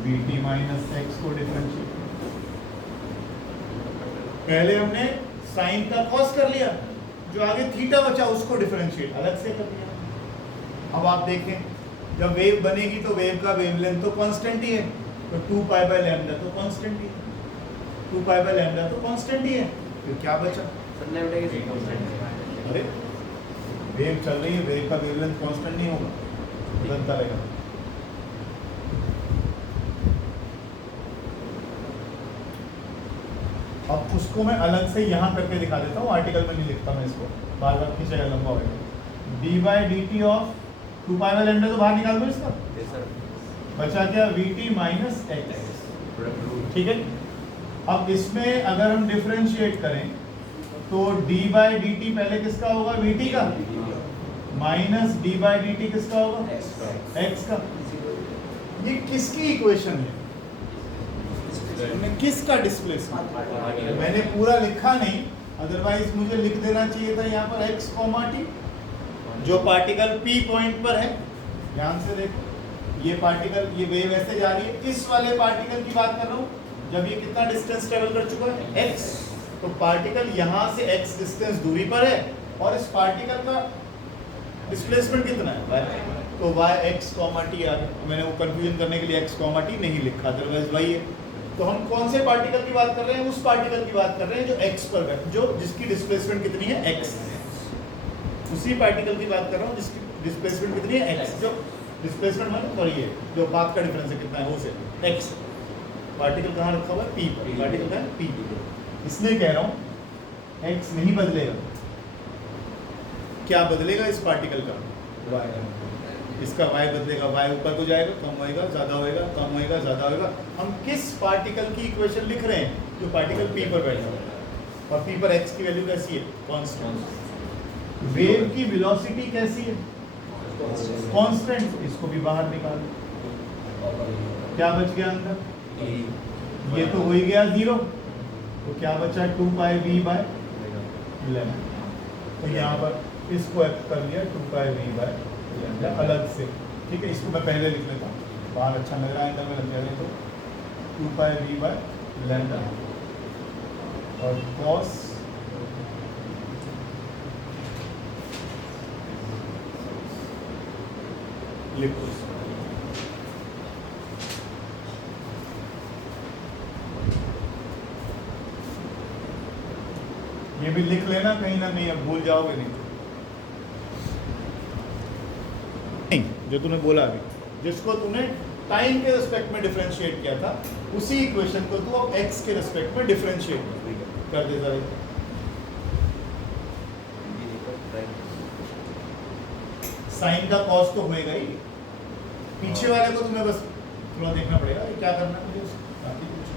dt minus x को डिफरेंशिएट। पहले हमने साइन का cos कर लिया, जो आगे थीटा बचा उसको डिफरेंशिएट अलग से कर लिया। अब आप देखें, जब वेव बनेगी तो वेव का वेवलेंथ तो कांस्टेंट ही है, तो 2 पाई बाय लैम्डा तो कांस्टेंट ही है, 2 पाई बाय लैम्डा तो कांस्टेंट ही है। फिर क्या बचा? अरे वेव चल रही है, वेव का वेवलेंथ कांस्टेंट नहीं होगा, बदलता रहेगा। अब उसको मैं अलग से यहाँ करके दिखा देता हूँ, आर्टिकल में नहीं लिखता मैं इसको, बार बार खींचेगा, लंबा होगा। D by D T of 2 pi by lambda तो बाहर निकाल दो इसका, बचा क्या? VT minus x. ठीक है, अब इसमें अगर हम डिफरेंशिएट करें तो डी बाई डी टी पहले किसका होगा? वीटी का, minus D by D T किसका होगा? एक्स का। ये किसकी इक्वेशन है? किसका डिस्प्लेसमेंट? मैंने पूरा लिखा नहीं, अदरवाइज मुझे लिख देना चाहिए था यहाँ पर एक्स कॉमा टी, जो पार्टिकल पी पॉइंट पर है। ध्यान से देखो, ये पार्टिकल, ये वेव ऐसे जा रही है, इस वाले पार्टिकल की बात कर रहा हूँ, जब ये कितना डिस्टेंस ट्रेवल कर चुका है? x, तो पार्टिकल यहाँ से x डिस्टेंस दूरी पर है और इस पार्टिकल का डिस्प्लेसमेंट कितना है? y। तो y x कॉमा टी आ गया। मैंने वो कंफ्यूजन करने के लिए x कॉमा टी नहीं लिखा, अदरवाइज y है। तो हम कौन से पार्टिकल की बात कर रहे हैं? उस पार्टिकल की बात कर रहे हैं जो x पर है, जो जिसकी डिस्प्लेसमेंट कितनी है? x। उसी पार्टिकल की बात कर रहा हूँ जिसकी डिस्प्लेसमेंट कितनी है? x। जो डिस्प्लेसमेंट मतलब और ये जो पाथ का डिफरेंस है कितना है, वो से x। पार्टिकल कहाँ रखा हुआ है? P पर। पार्टिकल का है P, इसलिए कह रहा हूँ x नहीं बदलेगा। क्या बदलेगा इस पार्टिकल का? y। इसका y बदलेगा, y ऊपर को जाएगा, कम होएगा, ज़्यादा होएगा, कम होएगा, ज़्यादा होएगा। हम किस पार्टिकल की इक्वेशन लिख रहे हैं? जो पार्टिकल P पर बैठा हुआ है, और P पर x की वैल्यू कैसी है? कांस्टेंट। वेव की वेलोसिटी कैसी है? कांस्टेंट। इसको भी बाहर निकालो, क्या बच गया अंदर? ये तो हो ही गया 0, तो क्या बचा? 2 पाई v बाय लैम्डा। तो यहाँ पर इसको कर लिया 2 पाई v बाय लैम्डा अलग से। ठीक है, इसको मैं पहले लिख लेता हूँ, बाहर अच्छा लग रहा है, अंदर में लग जाएगा। तो 2 पाई v बाय लैम्डा और cos लिखो। ये भी लिख लेना कहीं ना कहीं, अब भूल जाओगे नहीं। जो तूने बोला अभी, जिसको तूने टाइम के रिस्पेक्ट में डिफरेंशिएट किया था, उसी इक्वेशन को तू अब x के रिस्पेक्ट में डिफरेंशिएट कर देता है। साइन का कॉस तो होएगा ही, पीछे वाले को तुम्हें बस थोड़ा देखना पड़ेगा क्या करना है मुझे, बाकी कुछ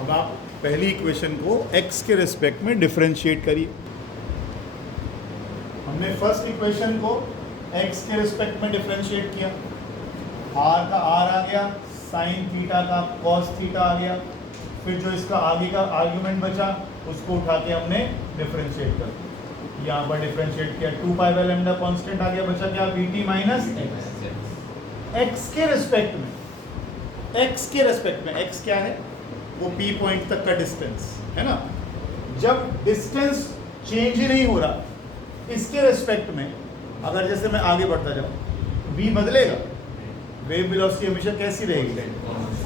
अब आप पहली इक्वेशन को x के रिस्पेक्ट में डिफरेंशिएट करिए। हमने फर्स्ट इक्वेशन को x के रिस्पेक्ट में डिफरेंशिएट किया, r का r आ गया, साइन थीटा का cos थीटा आ गया, फिर जो इसका आगे का आर्गुमेंट बचा उसको उठा के हमने डिफरेंशिएट कर दिया। यहाँ पर डिफरेंशिएट किया, 2 पाई बाय लैम्डा कांस्टेंट आ गया, बचा क्या vt माइनस x के रिस्पेक्ट में। x के रिस्पेक्ट में, x क्या है? वो p पॉइंट तक का डिस्टेंस है ना। जब डिस्टेंस चेंज ही नहीं हो रहा इसके रिस्पेक्ट में, अगर जैसे मैं आगे बढ़ता जाऊं v बदलेगा, वेव वेलोसिटी हमेशा कैसी रहेगी?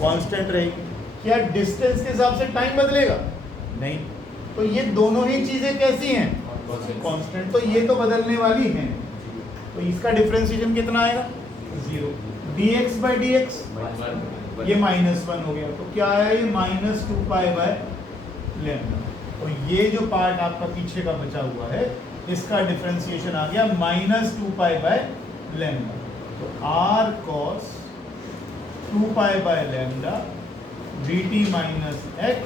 कांस्टेंट रहेगी। क्या डिस्टेंस के हिसाब से टाइम बदलेगा? नहीं। तो ये दोनों ही चीजें कैसी हैं? कांस्टेंट। तो ये तो बदलने वाली हैं, तो इसका डिफरेंशिएशन कितना आएगा? 0। dx बाई dx ये -1 हो गया, तो क्या आया ये? -2 पाई बाय लैम्डा। और ये जो पार्ट आपका पीछे का बचा हुआ है इसका डिफरेंशिएशन आ गया -2 पाई बाय लैम्डा। तो r cos 2 pi by lambda vt minus x,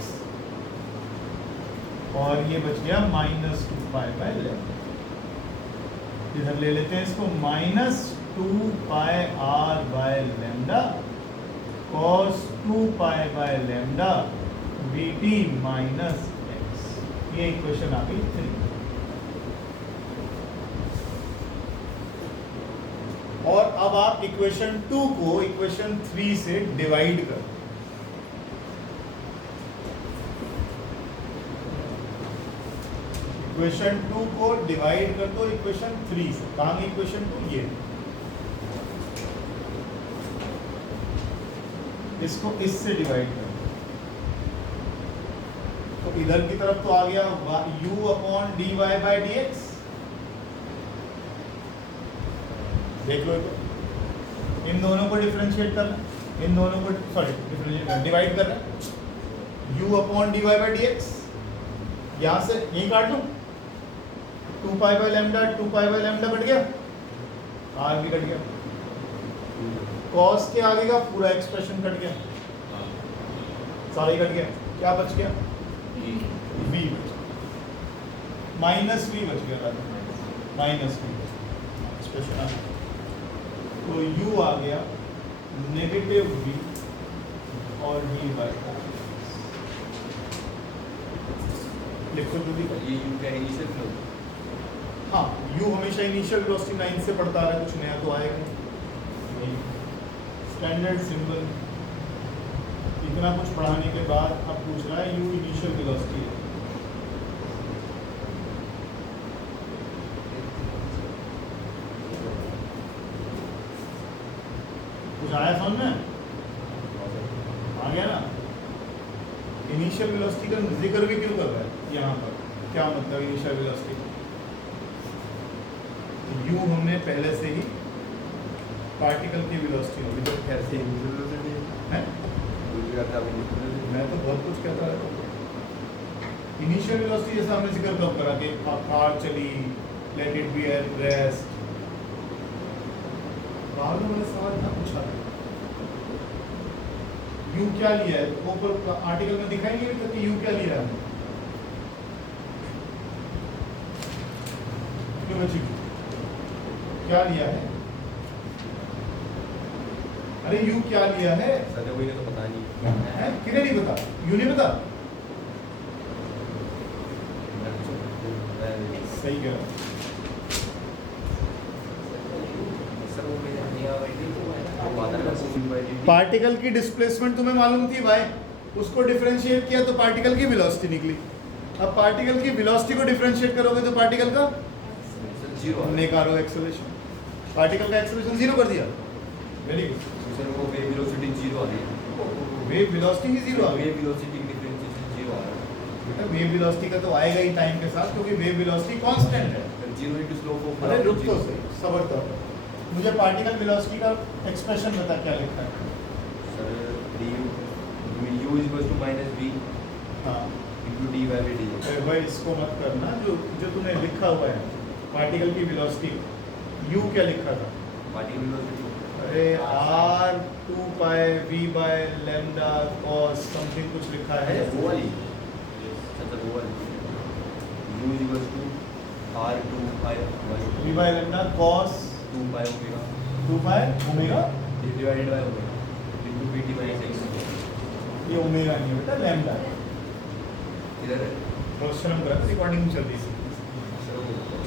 और ये बच गया -2 पाई बाय लैम्डा। इधर ले लेते हैं इसको, -2 पाई r by lambda cos 2 pi by lambda vt minus x। ये इक्वेशन आ गई 3। और अब आप इक्वेशन 2 को इक्वेशन 3 से डिवाइड कर, इक्वेशन 2 को डिवाइड कर दो इक्वेशन 3 से। कहाँ गई इक्वेशन 2? ये इसको इससे डिवाइड कर, तो इधर की तरफ तो आ गया u upon dy by dx। देख लो, तो इन दोनों को डिफरेंशिएट करना, इन दोनों को डिफरेंशिएट डिवाइड करना, u upon dy by dx। यहाँ से यही काट लूँ, 2 pi by lambda, 2 pi by lambda cut गया, r भी कट गया, cos के आगे का पूरा एक्सप्रेशन कट गया, सारा ही कट गया। क्या बच गया? v माइनस v बच गया, माइनस v एक्सप्रेशन आ गया। तो u आ गया नेगेटिव v और v बाय लिखो जो भी। ये u का इनिशियल फ्लो। हाँ, u हमेशा इनिशियल वेलोसिटी 9 से पढ़ता रहा है, कुछ नया तो आएगा नहीं। स्टैंडर्ड सिंबल, इतना कुछ पढ़ाने के बाद अब पूछ रहा है u इनिशियल वेलोसिटी है। कुछ आया समझ में? आ गया ना? इनिशियल वेलोसिटी का जिक्र भी क्यों कर रहा है यहाँ पर? क्या मतलब इनिशियल वेलोसिटी? u हमने पहले से ही पार्टिकल की वेलोसिटी होगी तो कैसे इनिशियल वेलोसिटी है। मैं तो बहुत कुछ कहता रहता हूँ। इनिशियल वेलोसिटी जैसा हमने जिक्र कब करा कि कार चली, let it be at rest, बाहर में मैंने सवाल ना पूछा, u क्या लिया है? ऊपर आर्टिकल में दिखाई नहीं देता कि u क्या लिया है। क्यों बच्ची क्या लिया है? अरे u क्या लिया है? सर कोई ने तो पता नहीं है किन्हें नहीं पता? u नहीं पता? सही कह रहा। सर वो मैंने नहीं आया। पार्टिकल की डिस्प्लेसमेंट तुम्हें मालूम थी भाई, उसको डिफरेंशिएट किया तो पार्टिकल की वेलोसिटी निकली। अब पार्टिकल की वेलोसिटी को डिफरेंशिएट करोगे तो पार्टिकल का जीरो नेकारो एक्सेलरेशन, पार्टिकल का एक्सेलरेशन 0 कर दिया। Very good. सर वो वेव वेलोसिटी जीरो आ रही है। वेव वेलोसिटी ही 0 आ गई। वेव वेलोसिटी की डिफरेंशिएशन जीरो आ रहा है। बेटा वेव वेलोसिटी का तो आएगा ही टाइम के साथ, क्योंकि वेव वेलोसिटी कांस्टेंट है। Zero into slope of. अरे रुक तो सही, सबर तो। मुझे पार्टिकल वेलोसिटी का एक्सप्रेशन बता, क्या लिखा है? Sir u is equal to minus v हाँ इनटू dy बाय dx। अरे भाई इसको मत करना, जो जो तूने लिखा हुआ है पार्टिकल की वेलोसिटी, u क्या लिखा था? पार्टिकल वेलोसिटी अरे अरे r 2 pi we by lambda cos something कुछ लिखा है। वो वाली अच्छा वो वाली u equals to r2 pi we by lambda cos 2 pi omega 2 pi omega, divided by omega into pt minus x ये ओमेगा नहीं है बेटा, लैम्डा है। इधर है क्वेश्चन हम करें रिकॉर्डिंग चल रही है,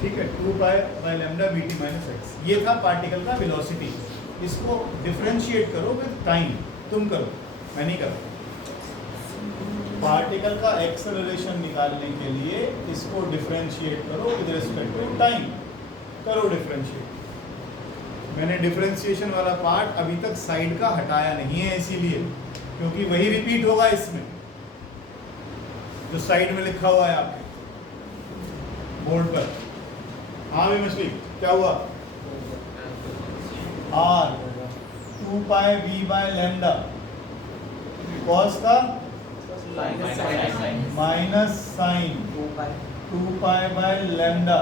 ठीक है। 2 pi by lambda bt minus x, ये था पार्टिकल का वेलोसिटी। इसको डिफरेंशिएट करो विद टाइम, तुम करो, मैं नहीं करूँ। पार्टिकल का एक्सेलरेशन निकालने के लिए इसको डिफरेंशिएट करो विद रिस्पेक्ट टू टाइम, करो डिफरेंशिएट। मैंने डिफरेंशिएशन वाला पार्ट अभी तक साइड का हटाया नहीं है, इसीलिए क्योंकि वही रिपीट होगा इसमें जो साइड में लिखा हुआ है आपके बोर्ड पर। हाँ भी मछली क्या हुआ, R 2 pi we by lambda cos का minus sine 2 pi by lambda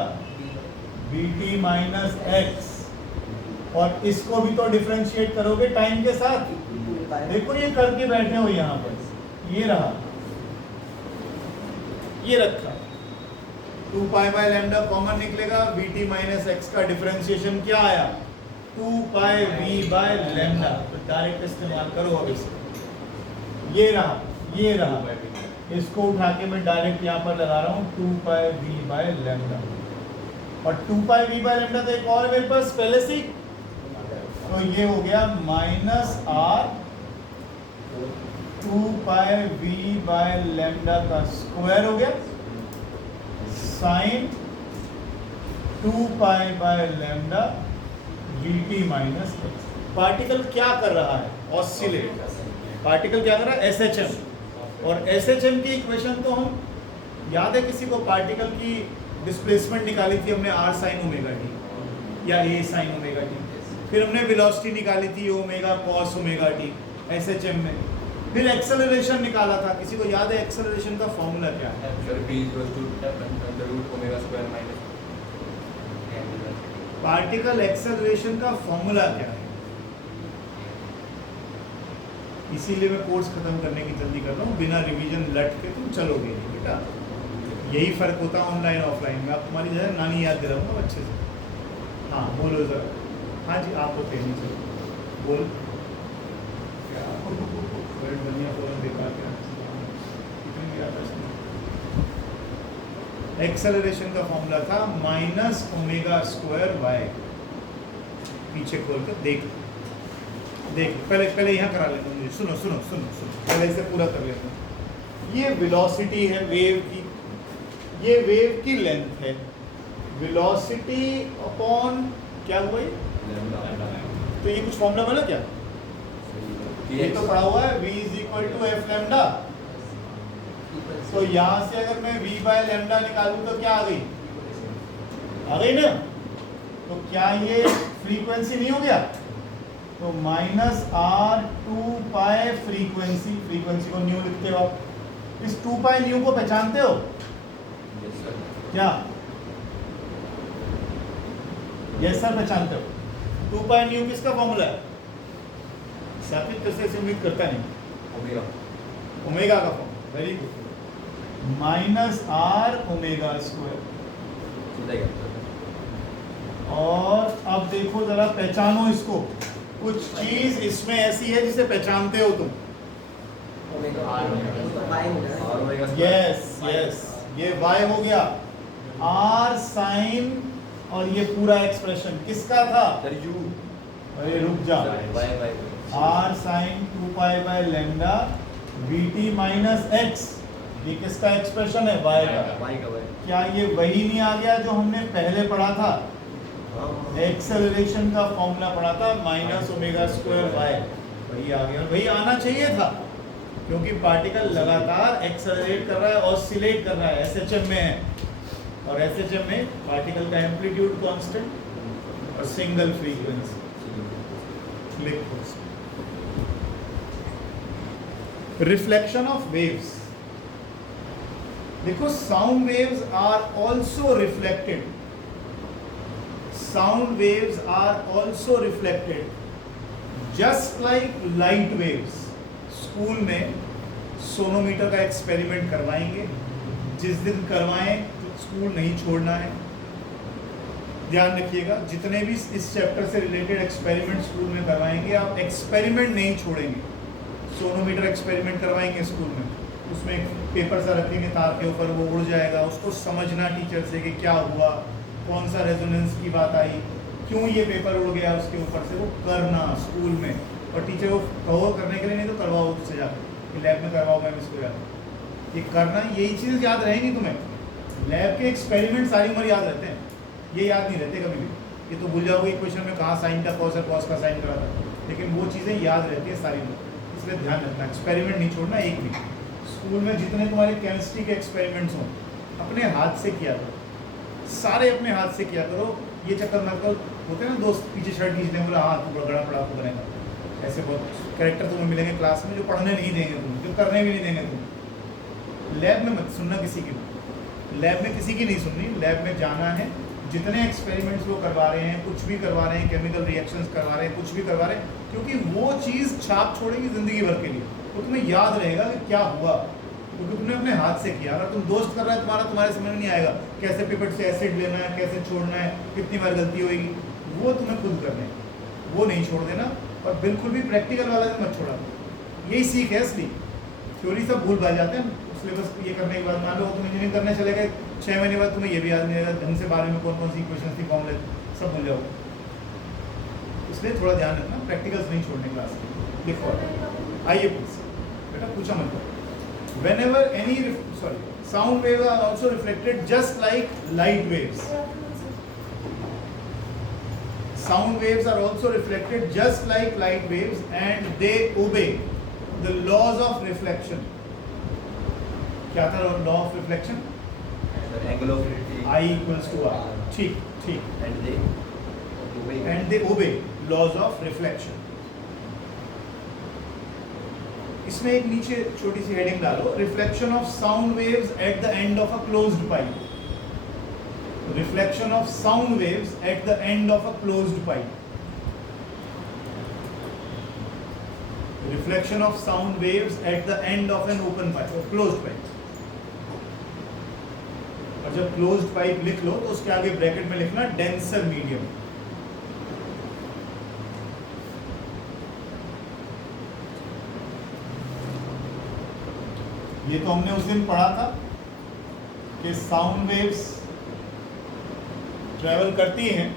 bt minus x, और इसको भी तो डिफरेंशिएट करोगे टाइम के साथ। देखो ये करके बैठे हो यहाँ पर, ये रहा, ये रखा 2 पाई बाय लैम्डा कॉमन निकलेगा, bt माइनस x का डिफरेंशिएशन क्या आया 2 पाई v बाय लैम्डा। तो डायरेक्ट इस्तेमाल करो अब इसको, ये रहा, ये रहा, इसको उठा के मैं डायरेक्ट यहाँ पर लगा रहा हूँ 2 पाई v बाय लैम्डा, और 2 पाई v बाय लैम्डा तो एक और मेरे पास पहले से, तो ये हो गया minus r 2 pi v by lambda का स्क्वायर हो गया sine 2 pi by lambda bt minus x। Particle क्या कर रहा है, ऑसिलेट। पार्टिकल क्या कर रहा है, SHM, और SHM की इक्वेशन तो हम, याद है किसी को, पार्टिकल की डिस्प्लेसमेंट निकाली थी हमने r sin ओमेगा t या a sin ओमेगा t, फिर हमने वेलोसिटी निकाली थी omega cos omega t SHM में, फिर एक्सेलरेशन निकाला था। किसी को याद है एक्सेलरेशन का फॉर्मूला क्या है? Sir p equals to under root omega square minus particle acceleration का फॉर्मूला क्या है? इसीलिए मैं कोर्स खत्म करने की जल्दी कर रहा हूँ, बिना रिवीजन लट के तुम चलोगे नहीं बेटा। यही फर्क होता है ऑनलाइन ऑफलाइन में। आप तुम्हारी जगह नानी याद दिलाऊंगा अच्छे से। हाँ बोलो जरा। हाँ जी आप तो नहीं चलो बोल। क्या दुनिया फोरम बेकार क्या एक्सेलरेशन का फॉर्मूला था माइनस ओमेगा स्क्वायर वाई। पीछे खोल कर देख देख, पहले यहाँ करा लेता हूँ। मुझे सुनो सुनो सुनो सुनो, पहले इसे पूरा कर लेता हूँ। ये वेलोसिटी है वेव की, ये वेव की लेंथ है। वेलोसिटी अपॉन क्या हुआ ये? तो ये कुछ फॉर्मूला बना क्या? ये तो पढ़ा हुआ है v is equal to f lambda. तो यहाँ से अगर मैं v बाय लैम्डा निकालूं तो क्या आ गई? आ गई ना? तो क्या ये फ्रीक्वेंसी नहीं हो गया? तो माइनस r 2 पाई फ्रीक्वेंसी, फ्रीक्वेंसी को न्यू लिखते हो आप। इस 2 पाई न्यू को पहचानते हो क्या? यस सर पहचानते हो। 2 पाई न्यू किसका फॉर्मूला है? साबित कैसे से उम्मीद करता नहीं। ओमेगा ओमेगा का formula, very good. Minus r omega square. और अब देखो जरा पहचानो इसको। कुछ चीज इसमें ऐसी है जिसे पहचानते हो तुम। यस यस, ये y हो गया। r साइन और ये पूरा एक्सप्रेशन किसका था? यू। अरे रुक जा। r sine 2 pi by lambda bt minus x, ये किसका एक्सप्रेशन है? y का। क्या ये वही नहीं आ गया जो हमने पहले पढ़ा था? एक्सेलरेशन का फॉर्मूला पढ़ा था माइनस ओमेगा स्क्वायर y, वही आ गया। वही आना चाहिए था क्योंकि पार्टिकल लगातार एक्सेलरेट कर रहा है, ऑसिलेट कर रहा है, SHM में है। और SHM में पार्टिकल का एम्पलीट्यूड कांस्टेंट और single frequency. Reflection of waves. देखो sound waves are also reflected. Sound waves are also reflected just like light waves, school में सोनोमीटर का एक्सपेरिमेंट करवाएंगे, जिस दिन करवाएं तो स्कूल नहीं छोड़ना है। ध्यान रखिएगा, जितने भी इस चैप्टर से रिलेटेड एक्सपेरिमेंट स्कूल में करवाएंगे, आप एक्सपेरिमेंट नहीं छोड़ेंगे। सोनोमीटर एक्सपेरिमेंट करवाएंगे स्कूल में, उसमें एक पेपर सा रखेंगे तार के ऊपर, वो उड़ जाएगा, उसको समझना टीचर से कि क्या हुआ, कौन सा रेजोनेंस की बात आई, क्यों ये पेपर उड़ गया उसके ऊपर से, वो करना स्कूल में। और टीचर को कहो करने के लिए, नहीं तो करवाओ उससे जाकर, लैब में करवाओ मैम इसको याद, ये करना, यही चीज़ याद रहेगी तुम्हें। लैब के एक्सपेरिमेंट सारी उम्र याद रहते हैं, ये याद नहीं रहते कभी भी। ये तो भूल जाओगे क्वेश्चन में कहाँ साइन का कॉस है, कॉस का साइन करा था, लेकिन वो चीज़ें याद रहती है सारी उम्र, इसलिए ध्यान रखना, एक्सपेरिमेंट नहीं छोड़ना एक भी। स्कूल में जितने तुम्हारे केमिस्ट्री के एक्सपेरिमेंट्स हों, अपने हाथ से किया करो, सारे अपने हाथ से किया करो। ये चक्कर मत करो, होते हैं ना दोस्त पीछे शर्ट खींचने, बोला हाँ तू बड़ा पड़ा आपको बनेगा, ऐसे बहुत कैरेक्टर तुम्हें मिलेंगे क्लास में जो पढ़ने नहीं देंगे तुम्हें, जो करने भी नहीं देंगे तुम्हें। लैब में मत सुनना किसी की, लैब में किसी की नहीं सुननी, लैब में जाना है। जितने एक्सपेरिमेंट्स वो करवा रहे हैं, कुछ भी करवा रहे हैं, केमिकल रिएक्शंस करवा रहे हैं, कुछ भी करवा रहे हैं, क्योंकि वो चीज़ छाप छोड़ेगी ज़िंदगी भर के लिए, तो तुम्हें याद रहेगा कि क्या हुआ, क्योंकि तुमने अपने हाथ से किया। अगर तुम दोस्त कर रहा है तुम्हारे समझ में नहीं आएगा कैसे पिपेट से एसिड लेना है, कैसे छोड़ना है, कितनी बार गलती होगी, वो तुम्हें खुद करना है, वो नहीं छोड़ देना। और बिल्कुल भी प्रैक्टिकल वाला दिन मत छोड़ा, यही सीख है असली। थ्योरी सब भूल भाल जाते हैं, सिलेबस ये करने के बाद मान लो तुम इंजीनियरिंग करने चले गए, 6 महीने बाद तुम्हें ये भी याद नहीं रहेगा ढंग से बारे में कौन कौन सी इक्वेशन थी, फॉर्मूले, सब भूल जाओगे। इसलिए थोड़ा ध्यान रखना, प्रैक्टिकल्स नहीं छोड़ने क्लास में। लिखो, आइए प्लीज बेटा, पूछा मत करो। Whenever any sound waves are also reflected just like light waves. Sound waves are also reflected just like light waves, and they obey the laws of reflection. क्या था law of reflection? Angle of gravity. I equals to R. ठीक ठीक. And they obey laws of reflection. इसमें एक नीचे छोटी सी heading डालो, reflection of sound waves at the end of a closed pipe. Reflection of sound waves at the end of a closed pipe. Reflection of sound waves at the end of an open pipe, closed pipe. और जब closed pipe लिख लो तो उसके आगे bracket में लिखना denser medium. ये तो हमने उस दिन पढ़ा था कि साउंड वेव्स ट्रैवल करती हैं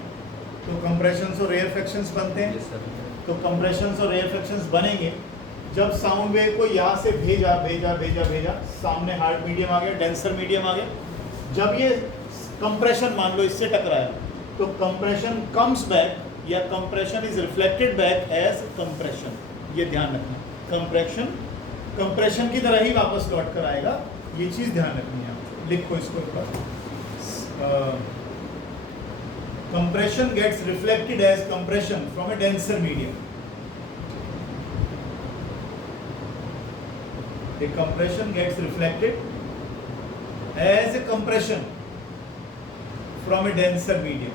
तो कंप्रेशंस और रेयरफेक्शंस बनते हैं। तो कंप्रेशंस और रेयरफेक्शंस बनेंगे जब साउंड वेव को यहाँ से भेजा भेजा भेजा भेजा, सामने हार्ड मीडियम आ गया, डेंसर मीडियम आ गया। जब ये कंप्रेशन मान लो इससे टकराया तो कंप्रेशन कम्स बैक या compression is reflected back as compression. ये ध्यान रखना, कंप्रेशन की तरह ही वापस लौट कर आएगा, ये चीज़ ध्यान रखनी है आपको। लिखो इसको एक बार, compression gets reflected as compression from a denser medium. A compression gets reflected as a compression from a denser medium.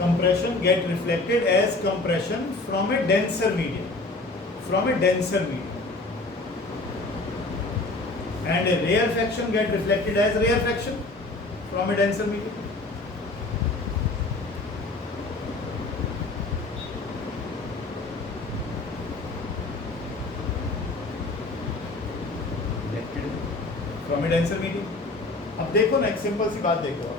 Compression get reflected as compression from a denser medium, and a rarefaction get reflected as rarefaction from a denser medium. From a denser medium. अब देखो ना, एक simple सी बात देखो,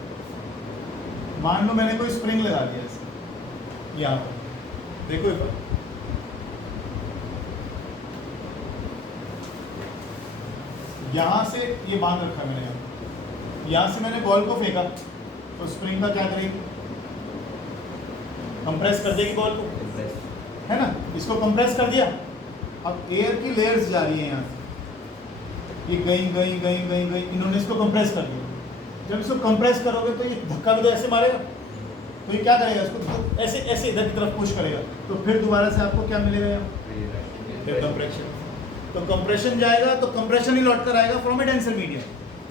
मान लो मैंने कोई spring लगा दिया इसमें यहाँ पर, देखो एक बार, यहाँ से ये बांध रखा मैंने, यहाँ से मैंने बॉल को फेंका तो स्प्रिंग का क्या करेगी, कंप्रेस कर देगी बॉल को, है ना। इसको कंप्रेस कर दिया, अब एयर की लेयर्स जा रही है यहाँ से, ये गई, इन्होंने इसको कंप्रेस कर दिया। जब इसको कंप्रेस करोगे तो ये धक्का भी तो ऐसे मारेगा, तो ये क्या करेगा, इसको ऐसे ऐसे इधर की तरफ पुश करेगा, तो फिर दोबारा से आपको क्या मिलेगा यहाँ, कंप्रेशन। तो कंप्रेशन जाएगा तो कंप्रेशन ही लौट कर आएगा फ्रॉम ए डेंसर मीडियम,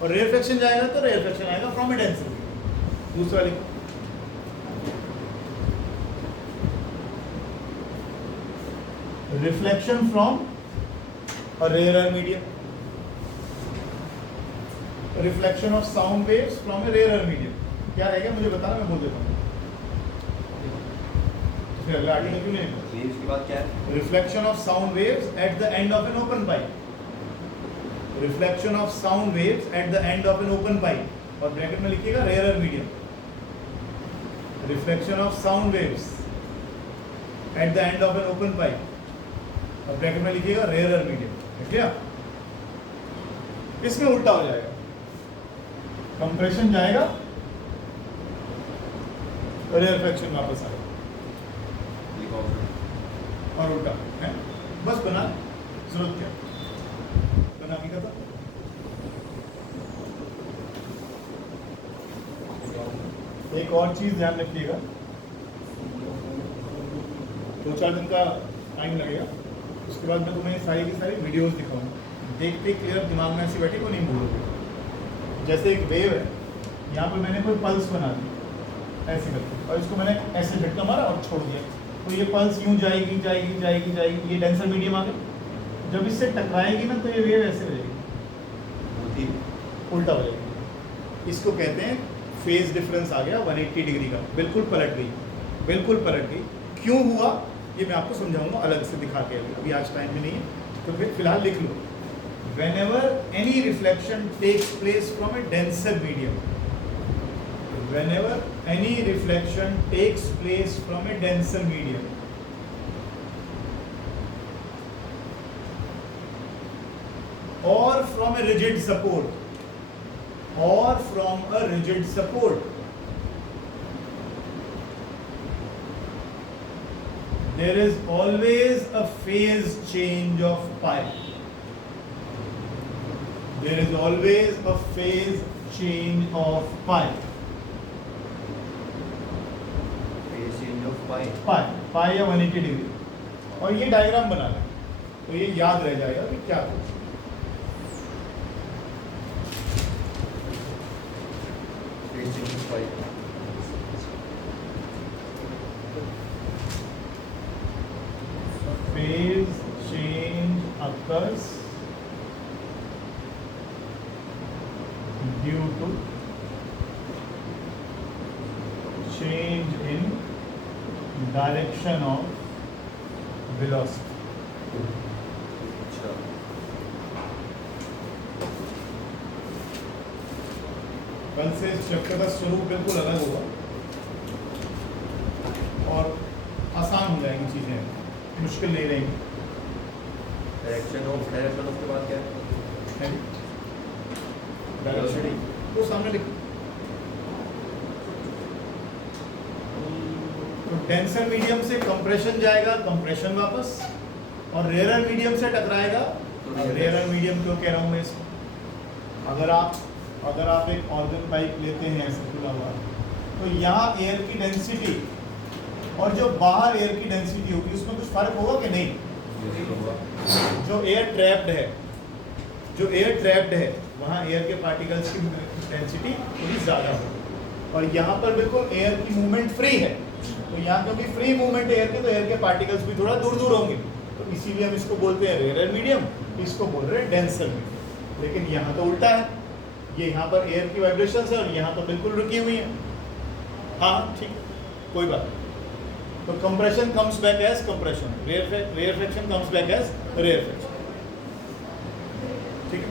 और रेयरफेक्शन जाएगा तो रेयरफेक्शन आएगा फ्रॉम ए डेंसर मीडियम। दूसरा लिखो, reflection from a rarer medium, reflection of sound waves from A rarer medium. क्या रहेगा मुझे बताना, मैं बोल देता हूँ। तो फिर अगला आर्टिकल क्यों नहीं? वेव्स के बाद क्या है? Reflection of sound waves at the end of an open pipe, reflection of sound waves at the end of an open pipe, और ब्रैकेट में लिखिएगा rarer medium. Reflection of sound waves at the end of an open pipe, और bracket में लिखिएगा rarer medium. ठीक है, इसमें उल्टा हो जाएगा, कंप्रेशन जाएगा, रेयरफेक्शन वापस आएगा, और उल्टा है। बस बना, जरूरत क्या बना के था। एक और चीज ध्यान रखिएगा, 2-4 दिन का टाइम लगेगा, उसके बाद मैं तुम्हें सारी की सारी वीडियोस दिखाऊंगा। देखते क्लियर दिमाग में ऐसी बैठी को नहीं भूलोगे। जैसे एक वेव है, यहाँ पर मैंने कोई पल्स बना दी ऐसे करके, और इसको मैंने ऐसे झटका मारा और छोड़ दिया, तो ये पल्स यूं जाएगी जाएगी जाएगी जाएगी, ये डेंसर मीडियम आ गया। जब इससे टकराएगी ना तो ये वेव ऐसे हो जाएगी, उल्टा हो जाएगी। इसको कहते हैं फेज डिफरेंस आ गया 180 डिग्री का, बिल्कुल पलट गई, बिल्कुल पलट गई। क्यों हुआ ये मैं आपको समझाऊंगा अलग से दिखा के, अभी आज टाइम में नहीं है, तो फिर फिलहाल लिख लो। Whenever any reflection takes place from a denser medium, whenever any reflection takes place from a denser medium, or from a rigid support, or from a rigid support, there is always a phase change of pi. There is always a phase change of pi. Phase change of pi. pi या 180 degree, और ये diagram बना लें तो ये याद रह जाएगा कि क्या है। Phase change of pi. Phase change occurs due to change in direction of velocity. अच्छा, कल से इस चैप्टर का स्वरूप बिल्कुल अलग होगा और आसान हो जाएंगी चीजें, मुश्किल नहीं रहेंगी। डायरेक्शन ऑफ के बाद क्या है? डायरेक्शन वो सामने लिखो। तो डेंसर मीडियम से कंप्रेशन जाएगा, कंप्रेशन वापस, और रेयरर मीडियम से टकराएगा। रेयरर मीडियम क्यों कह रहा हूँ मैं इसको? अगर आप एक ऑर्गन पाइप लेते हैं ऐसे खुला हुआ, तो यहाँ एयर की डेंसिटी और जो बाहर एयर की डेंसिटी होगी उसमें कुछ फर्क होगा कि नहीं? जो एयर ट्रैप्ड है वहाँ एयर के पार्टिकल्स की डेंसिटी थोड़ी ज़्यादा होगी, और यहाँ पर बिल्कुल एयर की मूवमेंट फ्री है, तो यहाँ क्योंकि फ्री मूवमेंट एयर की, तो एयर के पार्टिकल्स भी थोड़ा दूर दूर होंगे, तो इसीलिए हम इसको बोलते हैं रेयरर मीडियम, इसको बोल रहे हैं डेंसर मीडियम। लेकिन यहाँ तो उल्टा है, ये यहाँ पर एयर की वाइब्रेशंस है और यहाँ तो बिल्कुल रुकी हुई है। हाँ ठीक, कोई बात नहीं। तो compression comes back as compression, rarefaction comes back as rarefaction. ठीक है।